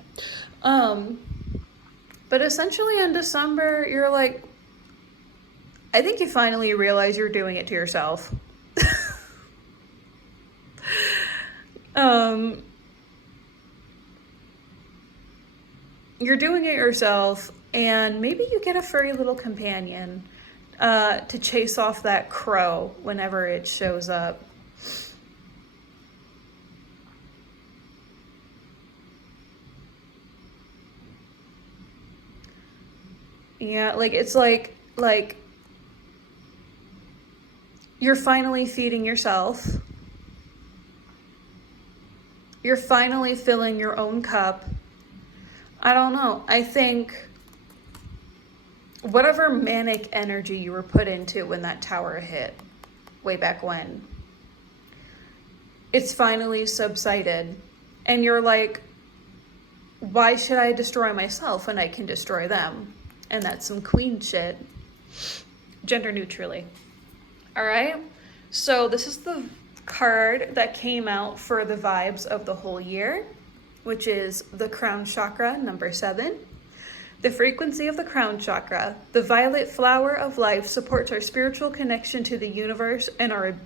But essentially in December, you're like, I think you finally realize you're doing it to yourself. You're doing it yourself, and maybe you get a furry little companion to chase off that crow whenever it shows up. Yeah, like it's like you're finally feeding yourself. You're finally filling your own cup. I don't know. I think whatever manic energy you were put into when that tower hit way back when, it's finally subsided. And you're like, why should I destroy myself when I can destroy them? And that's some queen shit. Gender neutrally. All right? So this is the card that came out for the vibes of the whole year, which is the crown chakra, number 7. The frequency of the crown chakra, the violet flower of life, supports our spiritual connection to the universe and our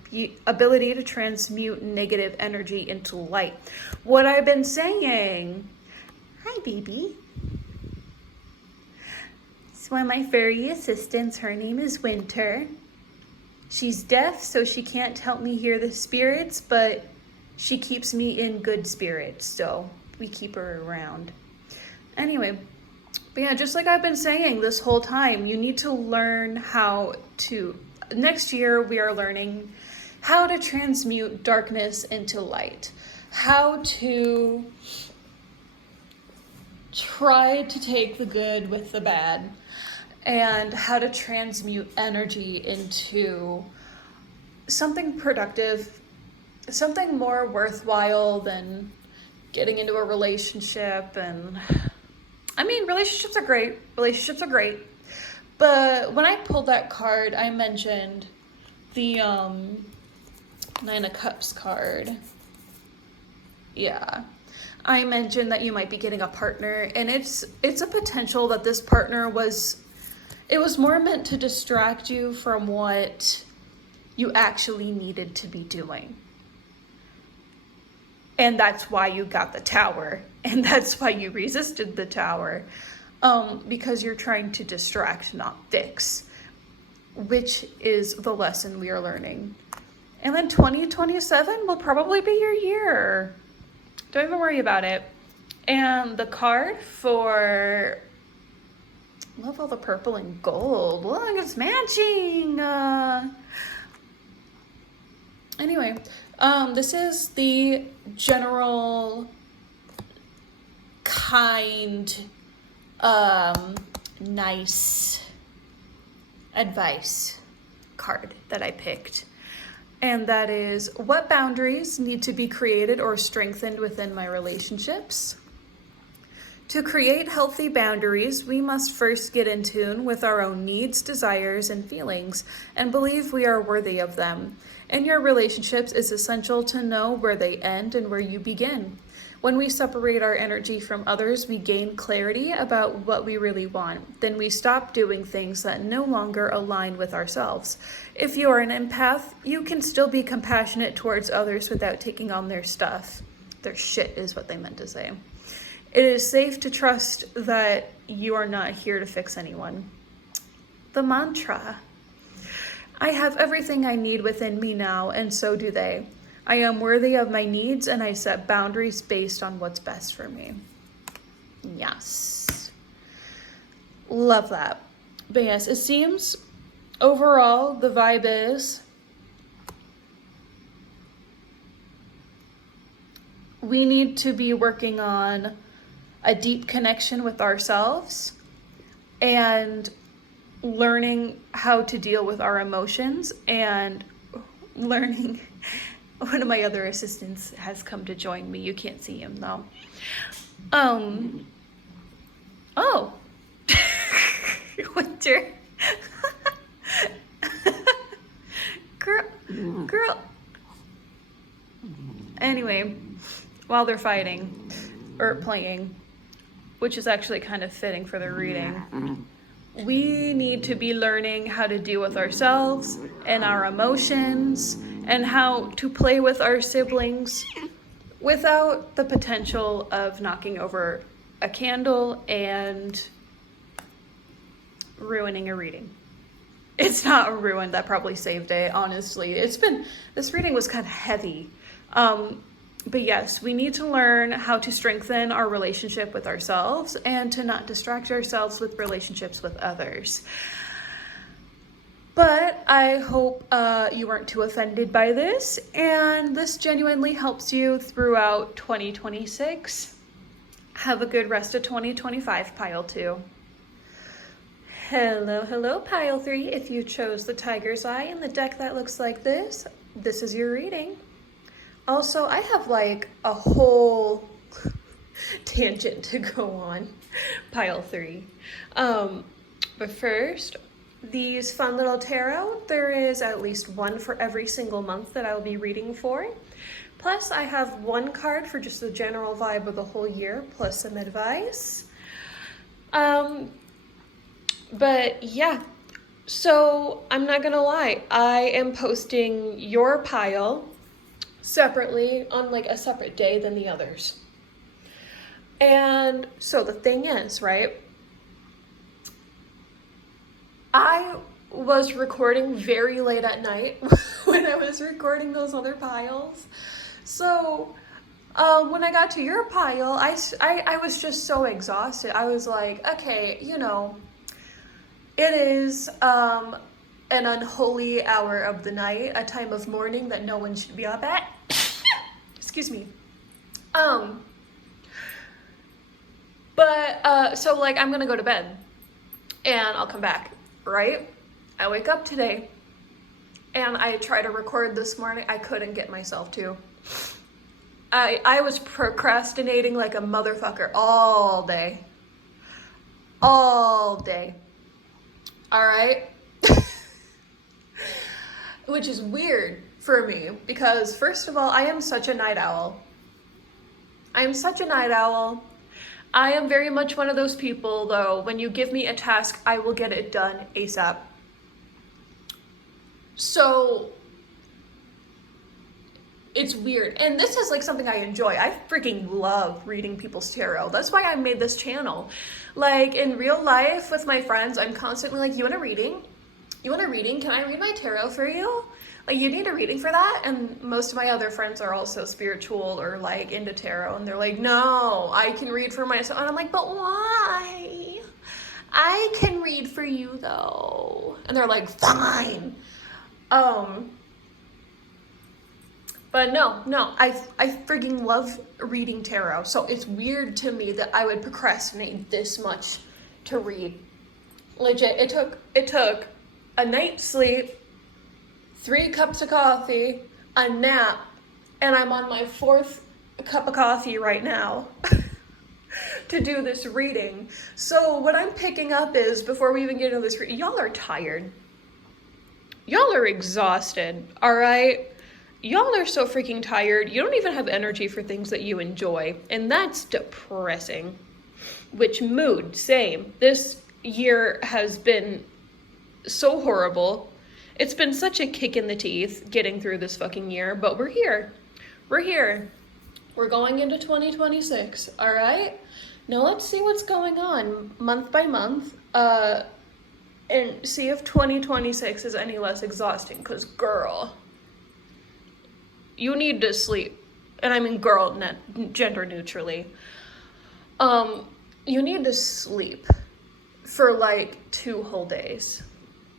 ability to transmute negative energy into light. What I've been saying. Hi, baby. It's one of my furry assistants. Her name is Winter. She's deaf, so she can't help me hear the spirits, but she keeps me in good spirits, so we keep her around. Anyway, but yeah, just like I've been saying this whole time, you need to learn how to, next year we are learning how to transmute darkness into light, how to try to take the good with the bad, and how to transmute energy into something productive, something more worthwhile than getting into a relationship. And I mean, relationships are great. But when I pulled that card, I mentioned the 9 of Cups card. Yeah. I mentioned that you might be getting a partner, and it's a potential that this partner was more meant to distract you from what you actually needed to be doing. And that's why you got the tower. And that's why you resisted the tower. Because you're trying to distract, not fix. Which is the lesson we are learning. And then 2027 will probably be your year. Don't even worry about it. And the card for, love all the purple and gold. Look, it's matching. Anyway, this is the general kind, nice advice card that I picked. And that is, what boundaries need to be created or strengthened within my relationships? To create healthy boundaries, we must first get in tune with our own needs, desires, and feelings, and believe we are worthy of them. In your relationships, it's essential to know where they end and where you begin. When we separate our energy from others, we gain clarity about what we really want. Then we stop doing things that no longer align with ourselves. If you are an empath, you can still be compassionate towards others without taking on their stuff. Their shit is what they meant to say. It is safe to trust that you are not here to fix anyone. The mantra. I have everything I need within me now, and so do they. I am worthy of my needs, and I set boundaries based on what's best for me. Yes. Love that. But yes, it seems overall the vibe is we need to be working on a deep connection with ourselves and learning how to deal with our emotions and learning. One of my other assistants has come to join me. You can't see him though. Oh. Winter. Girl. Anyway, while they're fighting or playing, which is actually kind of fitting for the reading, we need to be learning how to deal with ourselves and our emotions and how to play with our siblings without the potential of knocking over a candle and ruining a reading. It's not ruined, that probably saved it, honestly. This reading was kind of heavy. But yes, we need to learn how to strengthen our relationship with ourselves and to not distract ourselves with relationships with others. But I hope you weren't too offended by this, and this genuinely helps you throughout 2026. Have a good rest of 2025, Pile 2. Hello, Pile 3. If you chose the Tiger's Eye in the deck that looks like this is your reading. Also, I have like a whole tangent to go on, Pile 3. But first, these fun little tarot, there is at least one for every single month that I'll be reading for. Plus, I have one card for just the general vibe of the whole year, plus some advice. But yeah, so I'm not gonna lie, I am posting your pile separately on like a separate day than the others. And so the thing is, right, I was recording very late at night when I was recording those other piles. So when I got to your pile, I was just so exhausted. I was like, okay, it is an unholy hour of the night, a time of mourning that no one should be up at. Excuse me. So like I'm gonna go to bed and I'll come back, right? I wake up today and I try to record this morning. I couldn't get myself to. I was procrastinating like a motherfucker all day. All right? Which is weird for me because, first of all, I am such a night owl. I am very much one of those people, though, when you give me a task, I will get it done ASAP. So it's weird. And this is like something I enjoy. I freaking love reading people's tarot. That's why I made this channel. Like in real life with my friends, I'm constantly like, you want a reading? Can I read my tarot for you? Like, you need a reading for that? And most of my other friends are also spiritual or like into tarot, and they're like, no, I can read for myself. And I'm like, but why? I can read for you though. And they're like, fine. But no, I freaking love reading tarot. So it's weird to me that I would procrastinate this much to read. Legit, it took a night's sleep, 3 cups of coffee, a nap, and I'm on my 4th cup of coffee right now to do this reading. So what I'm picking up is, before we even get into this reading, y'all are tired. Y'all are exhausted, all right? Y'all are so freaking tired. You don't even have energy for things that you enjoy, and that's depressing. Which, mood, same. This year has been so horrible. It's been such a kick in the teeth getting through this fucking year, but we're here. We're here. We're going into 2026, all right? Now let's see what's going on month by month, and see if 2026 is any less exhausting, because girl, you need to sleep. And I mean girl, gender neutrally. You need to sleep for like 2 whole days.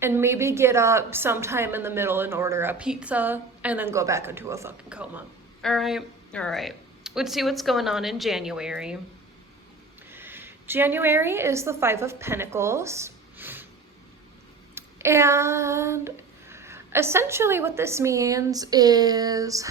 And maybe get up sometime in the middle and order a pizza, and then go back into a fucking coma. All right? Let's see what's going on in January. January is the 5 of Pentacles. And essentially what this means is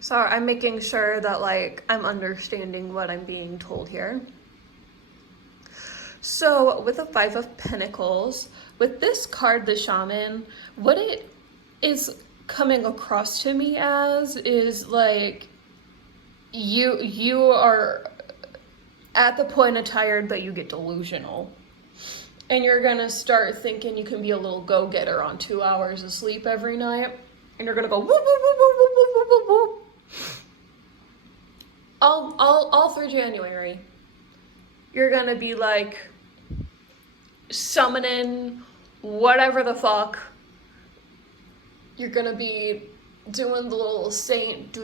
sorry, I'm making sure that like I'm understanding what I'm being told here. So with the 5 of Pentacles, with this card, the Shaman, what it is coming across to me as is like you are at the point of tired, but you get delusional. And you're gonna start thinking you can be a little go-getter on 2 hours of sleep every night. And you're gonna go whoop, whoop, whoop, whoop, whoop, whoop, whoop, whoop. All through January. You're gonna be like summoning whatever the fuck. You're gonna be doing the little saint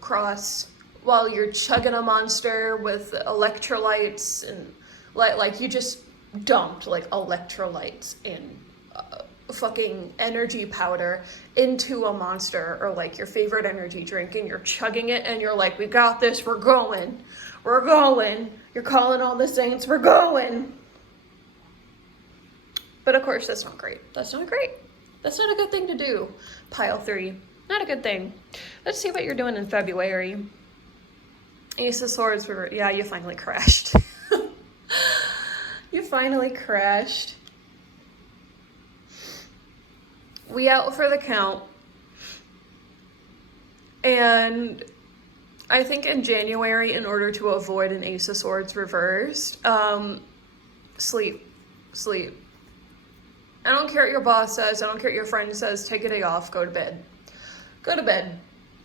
cross while you're chugging a monster with electrolytes, and like you just dumped like electrolytes and fucking energy powder into a monster, or like your favorite energy drink, and you're chugging it, and you're like, we got this, we're going, you're calling all the saints, we're going. But of course that's not great. That's not a good thing to do. Pile 3, not a good thing. Let's see what you're doing in February. Ace of Swords, yeah, you finally crashed. You finally crashed. We out for the count. And I think in January, in order to avoid an Ace of Swords reversed, sleep. I don't care what your boss says. I don't care what your friend says. Take a day off. Go to bed.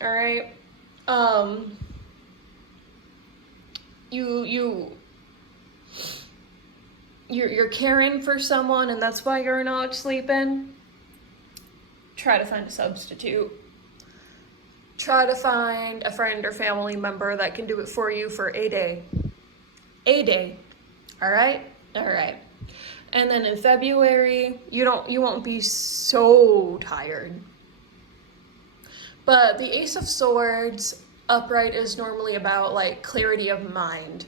All right. You're caring for someone, and that's why you're not sleeping. Try to find a substitute. Try to find a friend or family member that can do it for you for a day. All right. And then in February, you won't be so tired. But the Ace of Swords upright is normally about like clarity of mind,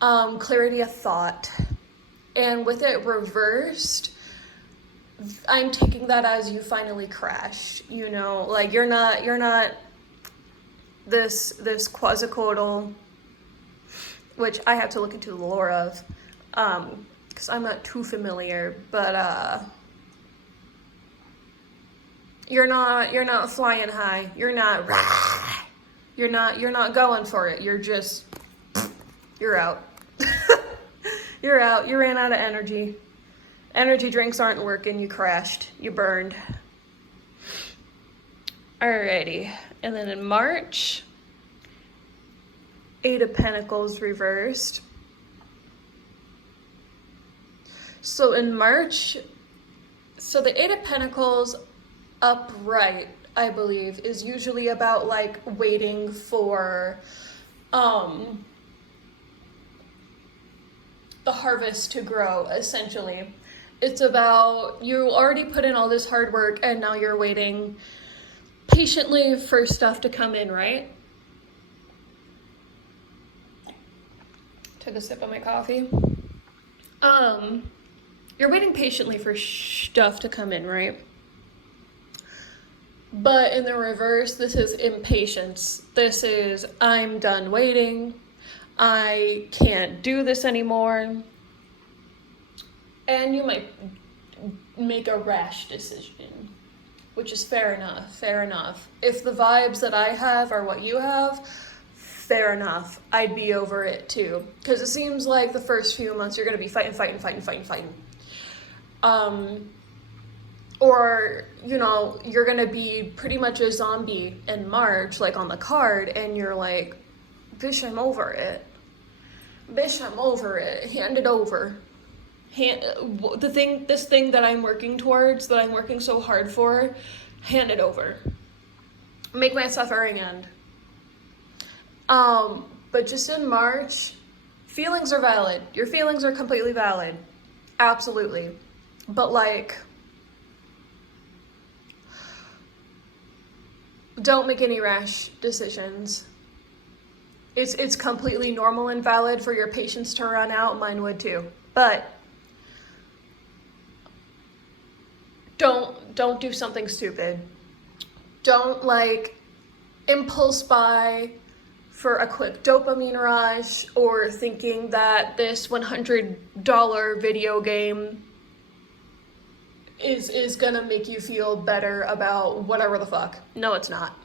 clarity of thought. And with it reversed, I'm taking that as you finally crashed, you know, like you're not this quasicoidal, which I have to look into the lore of, because I'm not too familiar, but you're not flying high, you're not going for it, you're out. You're out, you ran out of energy. Energy drinks aren't working, you crashed, you burned. Alrighty, and then in March, Eight of Pentacles reversed. So in March, so the Eight of Pentacles upright, I believe, is usually about like waiting for the harvest to grow, essentially. It's about you already put in all this hard work and now you're waiting patiently for stuff to come in, right? Took a sip of my coffee. You're waiting patiently for stuff to come in, right? But in the reverse, this is impatience. This is, I'm done waiting. I can't do this anymore. And you might make a rash decision, which is fair enough. If the vibes that I have are what you have, fair enough. I'd be over it too. Because it seems like the first few months you're going to be fighting. Or, you know, you're going to be pretty much a zombie in March, like on the card, and you're like, bitch, I'm over it. Hand it over. This thing that I'm working towards, that I'm working so hard for, hand it over. Make my suffering end. But just in March, feelings are valid. Your feelings are completely valid. Absolutely. But like, don't make any rash decisions. It's completely normal and valid for your patience to run out. Mine would too. But don't do something stupid. Don't like impulse buy for a quick dopamine rush, or thinking that this $100 video game is gonna make you feel better about whatever the fuck. No, it's not.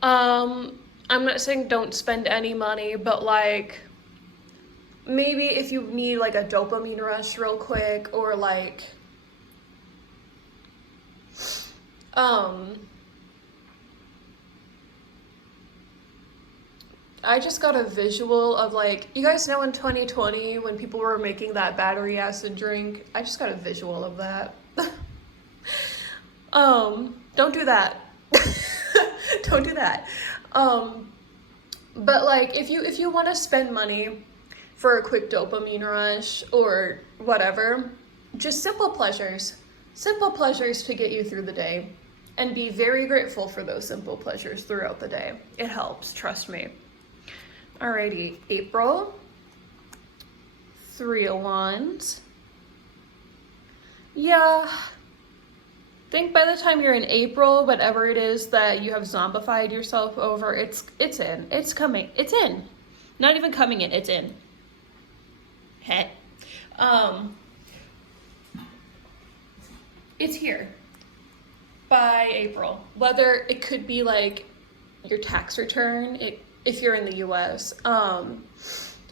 I'm not saying don't spend any money, but like, maybe if you need like a dopamine rush real quick, or like, I just got a visual of like, you guys know in 2020 when people were making that battery acid drink, I just got a visual of that. Don't do that. Don't do that. But like, if you want to spend money for a quick dopamine rush or whatever, just simple pleasures to get you through the day, and be very grateful for those simple pleasures throughout the day. It helps, trust me. Alrighty, April, 3 of Wands. Yeah, I think by the time you're in April, whatever it is that you have zombified yourself over, it's coming, it's in. Not even coming in, it's in. Heh. It's here by April. Whether it could be like your tax return, if you're in the US,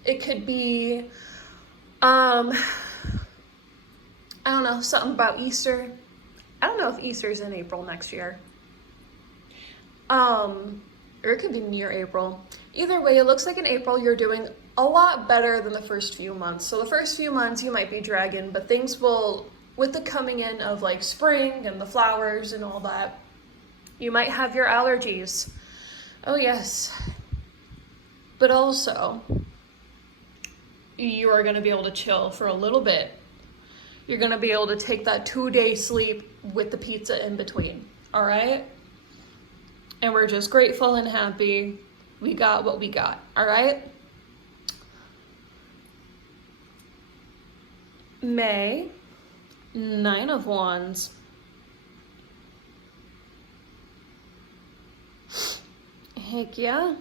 it could be, I don't know, something about Easter. I don't know if Easter's in April next year. Or it could be near April. Either way, it looks like in April you're doing a lot better than the first few months. So the first few months you might be dragging, but things will, with the coming in of like spring and the flowers and all that, you might have your allergies. Oh yes. But also, you are going to be able to chill for a little bit. You're going to be able to take that 2-day sleep with the pizza in between. All right? And we're just grateful and happy we got what we got. All right? May, 9 of Wands. Heck yeah.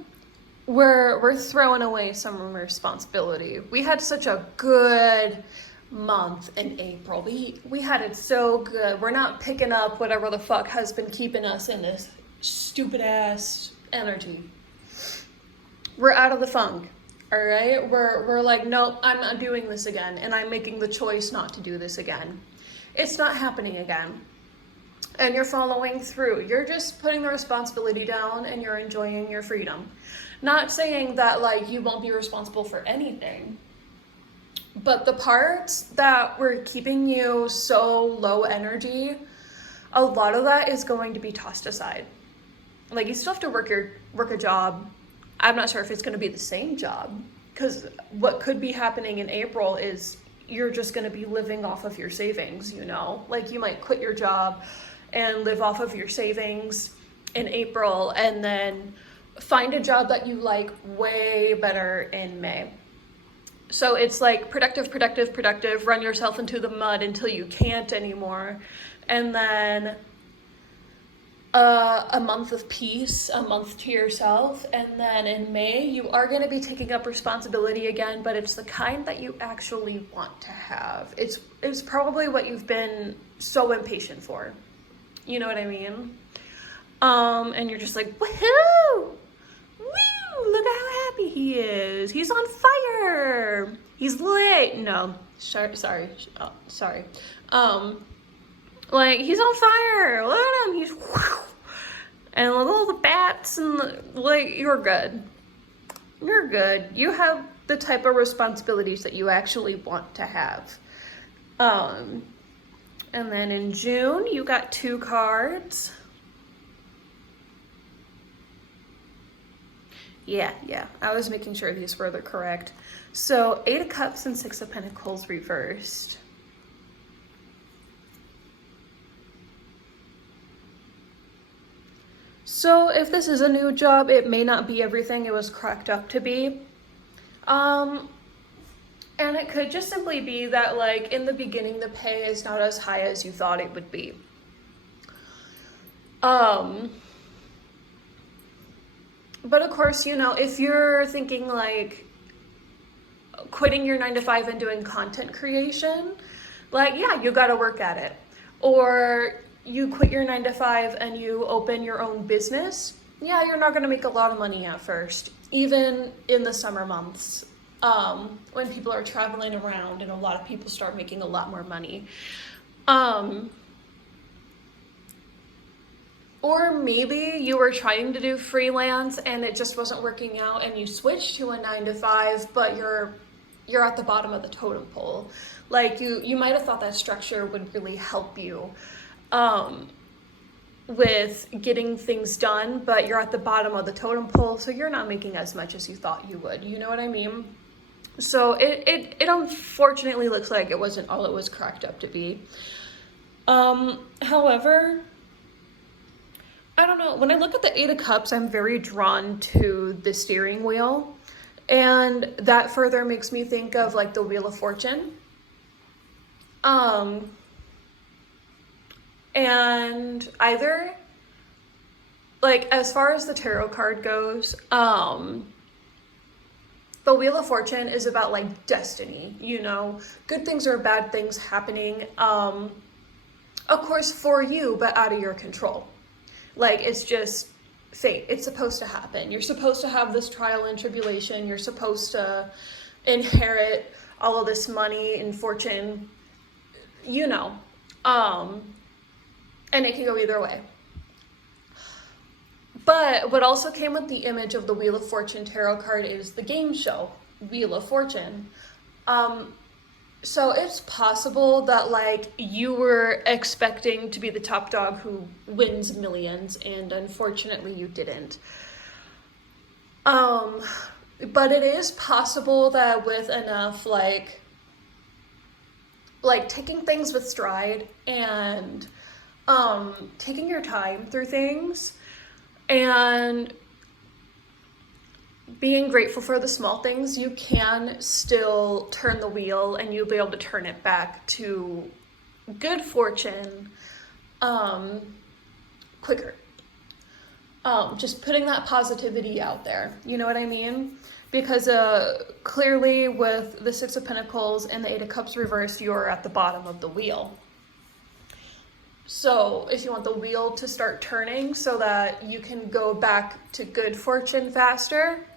We're throwing away some responsibility. We had such a good month in April. We had it so good. We're not picking up whatever the fuck has been keeping us in this stupid ass energy. We're out of the funk. All right? We're like, nope, I'm not doing this again, and I'm making the choice not to do this again. It's not happening again. and you're following through. You're just putting the responsibility down and you're enjoying your freedom. Not saying that like you won't be responsible for anything, but the parts that were keeping you so low energy, a lot of that is going to be tossed aside. Like, you still have to work a job. I'm not sure if it's going to be the same job, because what could be happening in April is you're just going to be living off of your savings, you know? Like, you might quit your job and live off of your savings in April and then find a job that you like way better in May. So it's like productive, run yourself into the mud until you can't anymore. And then a month of peace, a month to yourself. And then in May, you are going to be taking up responsibility again, but it's the kind that you actually want to have. It's probably what you've been so impatient for. You know what I mean? And you're just like, woohoo! Woo! Look how happy he is. He's on fire. He's lit. No, sorry. Oh, sorry. Like, he's on fire. Look at him. He's whoosh. And look at all the bats and like, you're good. You're good. You have the type of responsibilities that you actually want to have. And then in June, you got 2 cards. Yeah, I was making sure these were the correct. So 8 of Cups and 6 of Pentacles reversed. So if this is a new job, it may not be everything it was cracked up to be. And it could just simply be that, like, in the beginning, the pay is not as high as you thought it would be. But of course, you know, if you're thinking like quitting your 9-to-5 and doing content creation, like, yeah, you got to work at it. Or you quit your 9-to-5 and you open your own business. Yeah, you're not going to make a lot of money at first, even in the summer months, when people are traveling around and a lot of people start making a lot more money. Or maybe you were trying to do freelance and it just wasn't working out and you switched to a 9-to-5, but you're at the bottom of the totem pole. Like, you might have thought that structure would really help you with getting things done, but you're at the bottom of the totem pole, so you're not making as much as you thought you would. You know what I mean? So it unfortunately looks like it wasn't all it was cracked up to be. However, I don't know. When I look at the 8 of Cups, I'm very drawn to the steering wheel. And that further makes me think of like the Wheel of Fortune. And either, like, as far as the tarot card goes, the Wheel of Fortune is about like destiny, you know, good things or bad things happening, of course for you, but out of your control. Like, it's just fate. It's supposed to happen. You're supposed to have this trial and tribulation. You're supposed to inherit all of this money and fortune, you know, and it can go either way. But what also came with the image of the Wheel of Fortune tarot card is the game show, Wheel of Fortune. So it's possible that, like, you were expecting to be the top dog who wins millions, and unfortunately you didn't. But it is possible that with enough, like taking things with stride and taking your time through things and being grateful for the small things, you can still turn the wheel and you'll be able to turn it back to good fortune quicker. Just putting that positivity out there, you know what I mean? Because clearly with the 6 of Pentacles and the 8 of Cups reversed, you're at the bottom of the wheel. So if you want the wheel to start turning so that you can go back to good fortune faster,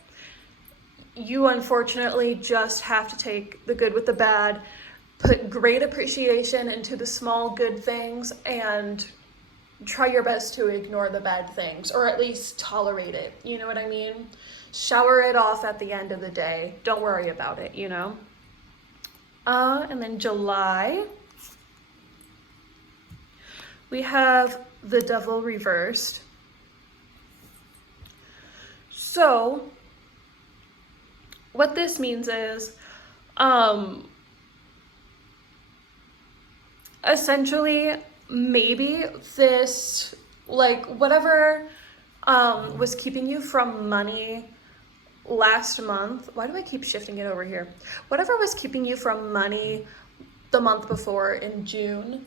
you unfortunately just have to take the good with the bad, put great appreciation into the small good things, and try your best to ignore the bad things, or at least tolerate it. You know what I mean? Shower it off at the end of the day. Don't worry about it, you know? And then July, we have the Devil reversed. So, what this means is, essentially, maybe this, like, whatever was keeping you from money last month. Why do I keep shifting it over here? Whatever was keeping you from money the month before in June,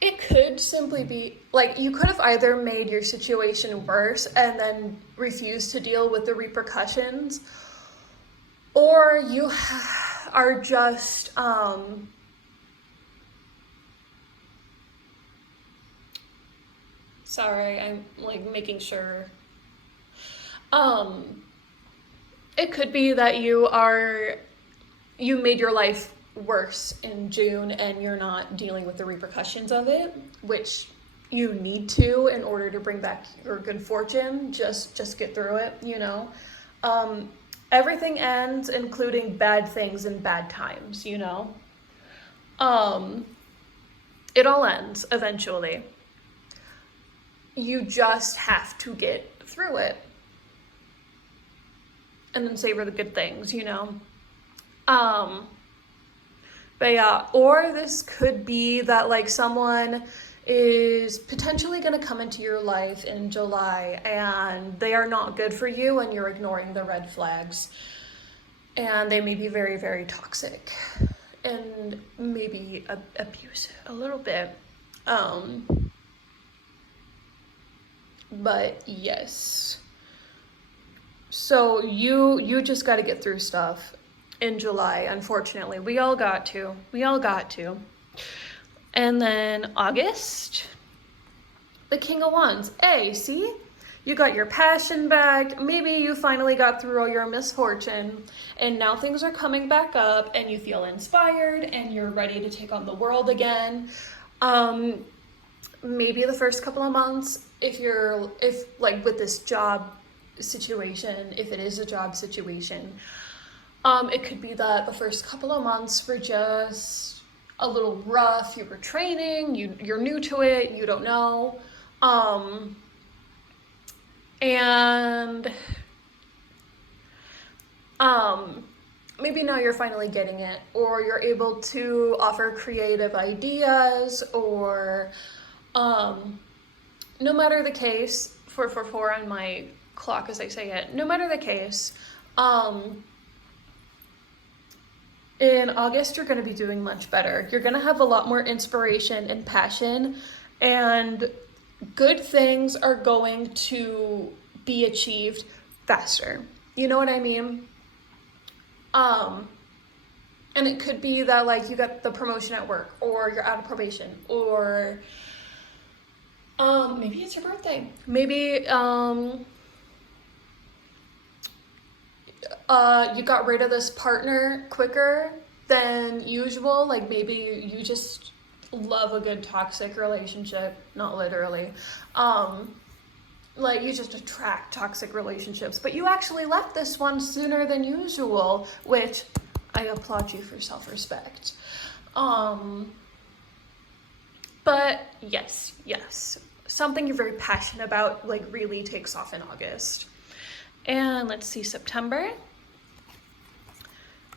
it could simply be, like, you could have either made your situation worse and then refused to deal with the repercussions, or you are just, sorry, I'm, like, making sure. It could be that you made your life worse in June and you're not dealing with the repercussions of it, which you need to in order to bring back your good fortune. Just get through it, you know. Everything ends, including bad things and bad times, you know. It all ends eventually. You just have to get through it and then savor the good things, you know. But yeah, or this could be that, like, someone is potentially going to come into your life in July and they are not good for you and you're ignoring the red flags. And they may be very, very toxic and maybe abusive a little bit. But yes. So you just got to get through stuff in July, unfortunately. We all got to. And then August, the King of Wands. Hey, see? You got your passion back. Maybe you finally got through all your misfortune and now things are coming back up and you feel inspired and you're ready to take on the world again. Maybe the first couple of months, if like with this job situation, if it is a job situation, it could be that the first couple of months were just a little rough. You were training, you're new to it, you don't know. And maybe now you're finally getting it, or you're able to offer creative ideas, or no matter the case, 444 on my clock as I say it, no matter the case, in August, you're going to be doing much better. You're going to have a lot more inspiration and passion, and good things are going to be achieved faster. You know what I mean? And it could be that, like, you got the promotion at work, or you're out of probation, or maybe it's your birthday. Maybe you got rid of this partner quicker than usual. Like, maybe you just love a good toxic relationship, not literally. Like, you just attract toxic relationships, but you actually left this one sooner than usual, which I applaud you for self-respect. But yes, something you're very passionate about, like, really takes off in August. And let's see, September.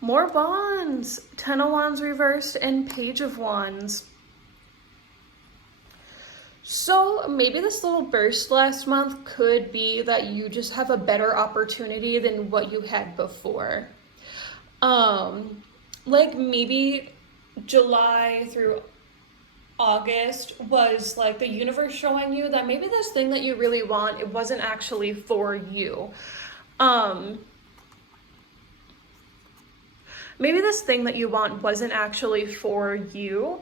More Wands. 10 of Wands reversed and Page of Wands. So maybe this little burst last month could be that you just have a better opportunity than what you had before. Like, maybe July through August was like the universe showing you that maybe this thing that you really want, it wasn't actually for you. Maybe this thing that you want wasn't actually for you.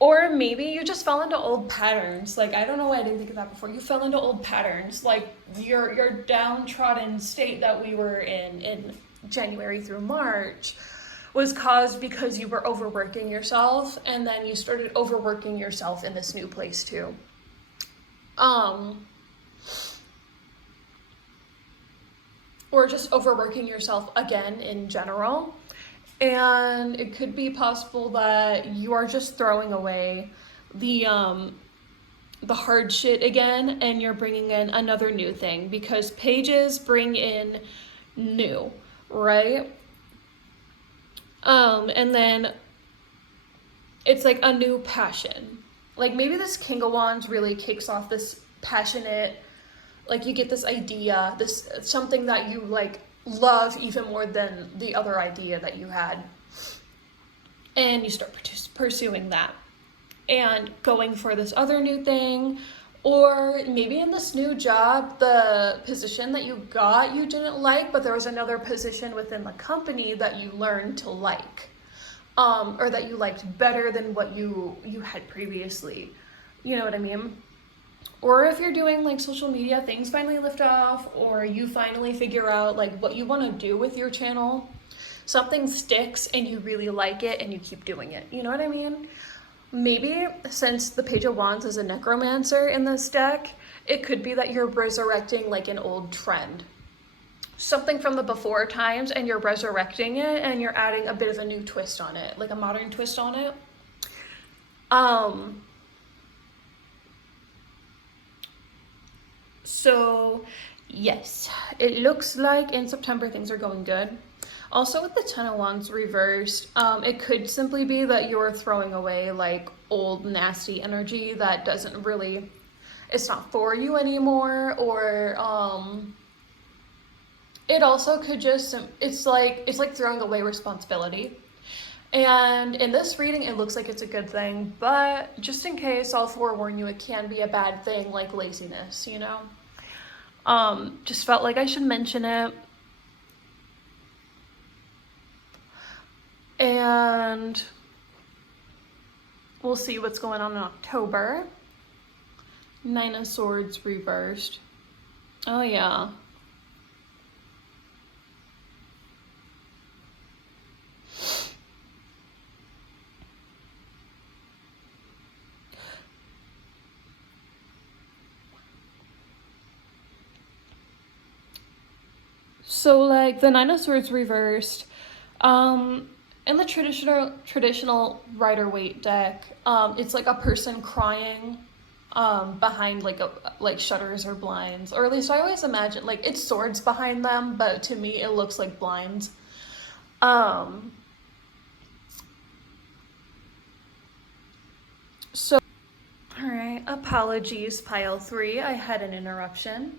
Or maybe you just fell into old patterns. Like, I don't know why I didn't think of that before. You fell into old patterns. Like, your downtrodden state that we were in January through March, was caused because you were overworking yourself, and then you started overworking yourself in this new place too. Or just overworking yourself again in general. And it could be possible that you are just throwing away the hard shit again, and you're bringing in another new thing, because pages bring in new, right? And then it's like a new passion. Like maybe this King of Wands really kicks off this passionate, like you get this idea, this something that you like love even more than the other idea that you had, and you start pursuing that and going for this other new thing. Or maybe in this new job, the position that you got you didn't like, but there was another position within the company that you learned to like, or that you liked better than what you had previously. You know what I mean? Or if you're doing like social media, things finally lift off, or you finally figure out like what you want to do with your channel. Something sticks and you really like it and you keep doing it. You know what I mean? Maybe since the Page of Wands is a necromancer in this deck, it could be that you're resurrecting like an old trend. Something from the before times, and you're resurrecting it and you're adding a bit of a new twist on it, like a modern twist on it. So yes, it looks like in September things are going good. Also with the Ten of Wands reversed, it could simply be that you're throwing away like old nasty energy that doesn't really, it's not for you anymore. Or it also could just, it's like throwing away responsibility. And in this reading, it looks like it's a good thing, but just in case, I'll forewarn you, it can be a bad thing, like laziness, you know? Just felt like I should mention it. And we'll see what's going on in October. Nine of Swords reversed. Oh yeah. So like the Nine of Swords reversed, in the traditional Rider-Waite deck, it's like a person crying behind like shutters or blinds, or at least I always imagine like it's swords behind them, but to me it looks like blinds. So all right, apologies, pile 3, I had an interruption.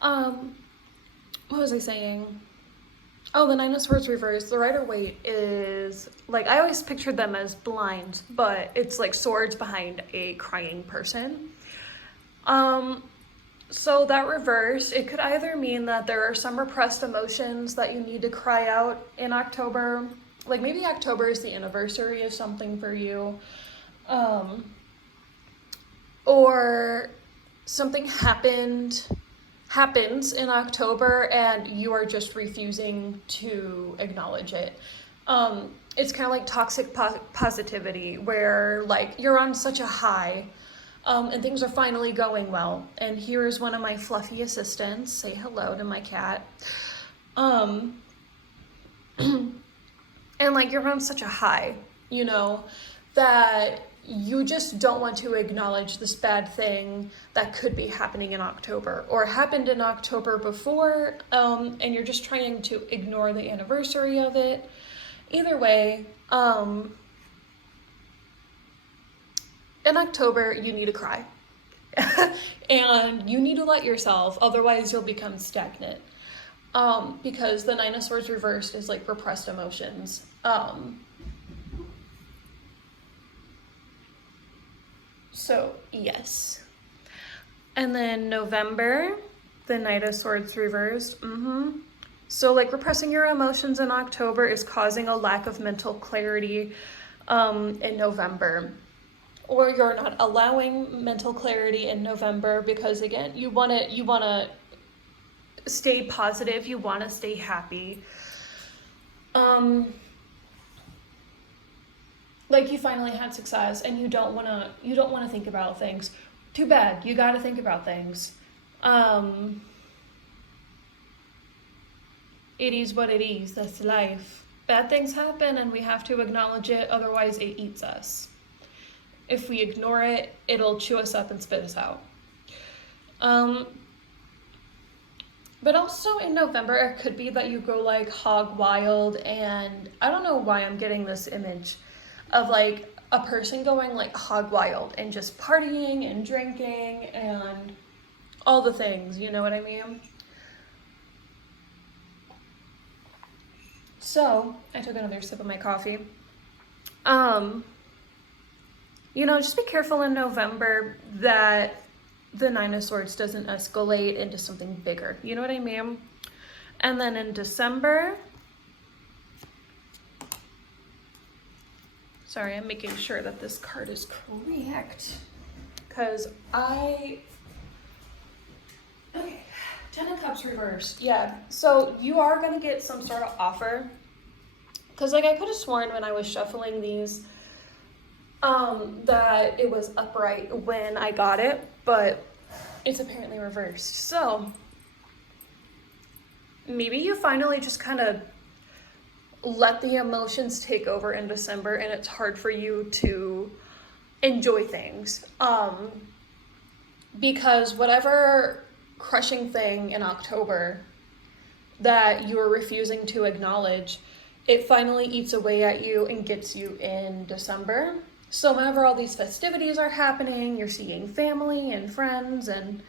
What was I saying? Oh, the Nine of Swords reversed. The Rider-Waite is, like, I always pictured them as blinds, but it's like swords behind a crying person. So that reverse, it could either mean that there are some repressed emotions that you need to cry out in October. Like maybe October is the anniversary of something for you. Or something happens in October and you are just refusing to acknowledge it. It's kind of like toxic positivity, where like you're on such a high, and things are finally going well. And here is one of my fluffy assistants. Say hello to my cat. And like you're on such a high, you know, that you just don't want to acknowledge this bad thing that could be happening in October, or happened in October before, and you're just trying to ignore the anniversary of it. Either way, in October, you need to cry. And you need to let yourself, otherwise you'll become stagnant. Because the Nine of Swords reversed is like repressed emotions. So yes. And then November, the Knight of Swords reversed. So like repressing your emotions in October is causing a lack of mental clarity in November. Or you're not allowing mental clarity in November because again, you want to stay positive, you want to stay happy. like you finally had success and you don't want to think about things. Too bad. You got to think about things. It is what it is. That's life. Bad things happen and we have to acknowledge it, otherwise it eats us. If we ignore it, it'll chew us up and spit us out. But also in November, it could be that you go like hog wild, and I don't know why I'm getting this image of like a person going like hog wild and just partying and drinking and all the things, you know what I mean? So, I took another sip of my coffee. Just be careful in November that the Nine of Swords doesn't escalate into something bigger. You know what I mean? And then in December, sorry, I'm making sure that this card is correct. Because okay, Ten of Cups reversed. Yeah, so you are going to get some sort of offer. Because like I could have sworn when I was shuffling these that it was upright when I got it, but it's apparently reversed. So maybe you finally just kind of let the emotions take over in December and it's hard for you to enjoy things. Because whatever crushing thing in October that you are refusing to acknowledge, it finally eats away at you and gets you in December. So whenever all these festivities are happening, you're seeing family and friends, and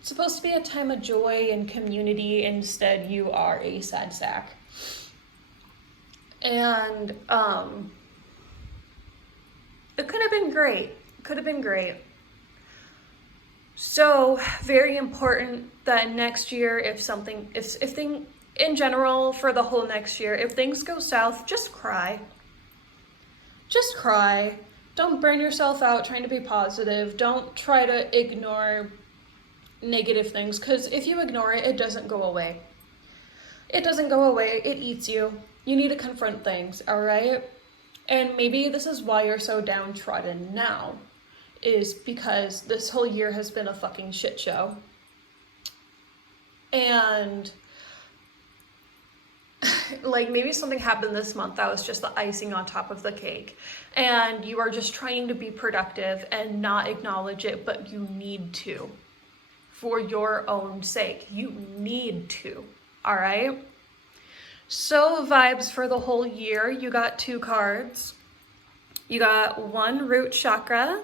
it's supposed to be a time of joy and community. Instead, you are a sad sack. And it could have been great. So very important that next year, if in general for the whole next year, if things go south, just cry. Just cry. Don't burn yourself out trying to be positive. Don't try to ignore negative things, because if you ignore it, it doesn't go away. It doesn't go away. It eats you. You need to confront things, all right? And maybe this is why you're so downtrodden now, is because this whole year has been a fucking shit show. And like maybe something happened this month that was just the icing on top of the cake, and you are just trying to be productive and not acknowledge it, but you need to, for your own sake. You need to, all right? So vibes for the whole year, you got 2 cards. You got 1 root chakra.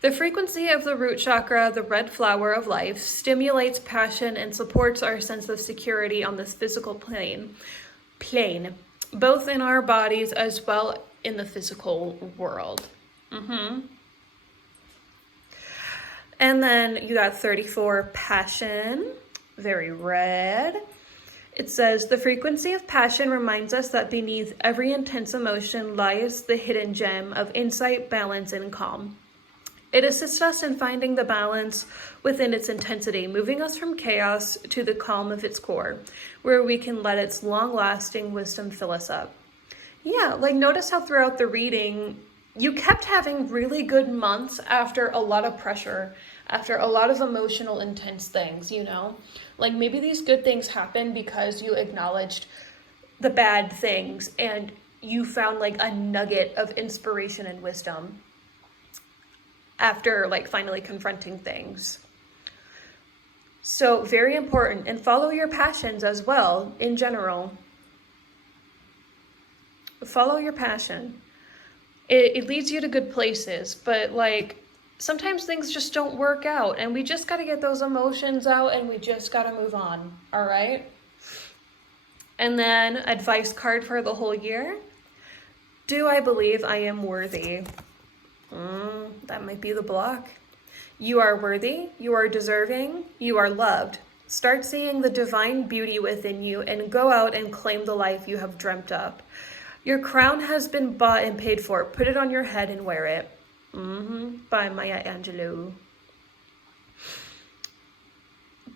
The frequency of the root chakra, the red flower of life, stimulates passion and supports our sense of security on this physical plane, both in our bodies as well in the physical world. And then you got 34, passion, very red. It says, the frequency of passion reminds us that beneath every intense emotion lies the hidden gem of insight, balance, and calm. It assists us in finding the balance within its intensity, moving us from chaos to the calm of its core, where we can let its long-lasting wisdom fill us up. Yeah, like notice how throughout the reading, you kept having really good months after a lot of pressure, after a lot of emotional, intense things, you know? Like maybe these good things happened because you acknowledged the bad things and you found like a nugget of inspiration and wisdom after like finally confronting things. So very important. And follow your passions as well in general. Follow your passion. It leads you to good places, but like sometimes things just don't work out and we just got to get those emotions out and we just got to move on. All right. And then advice card for the whole year. Do I believe I am worthy? That might be the block. You are worthy, you are deserving, you are loved. Start seeing the divine beauty within you and go out and claim the life you have dreamt up. Your crown has been bought and paid for. Put it on your head and wear it. By Maya Angelou.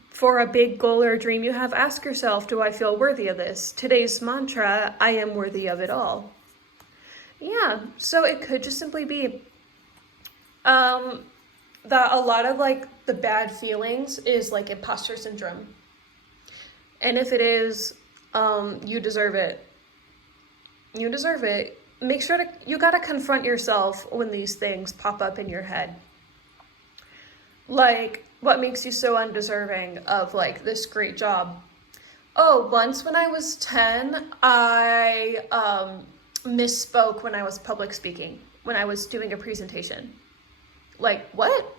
For a big goal or dream you have, ask yourself, do I feel worthy of this? Today's mantra, I am worthy of it all. Yeah, so it could just simply be that a lot of like the bad feelings is like imposter syndrome. And if it is, you deserve it. You deserve it. Make sure you gotta confront yourself when these things pop up in your head. Like, what makes you so undeserving of like this great job? Oh, once when I was 10, I misspoke when I was public speaking, when I was doing a presentation. Like, what?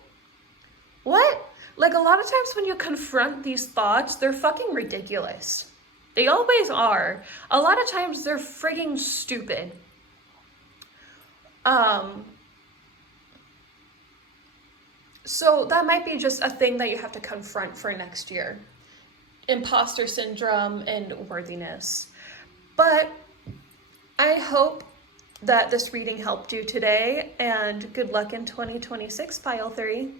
What? Like, a lot of times when you confront these thoughts, they're fucking ridiculous. They always are. A lot of times they're frigging stupid. So that might be just a thing that you have to confront for next year. Imposter syndrome and worthiness. But I hope that this reading helped you today, and good luck in 2026, File 3.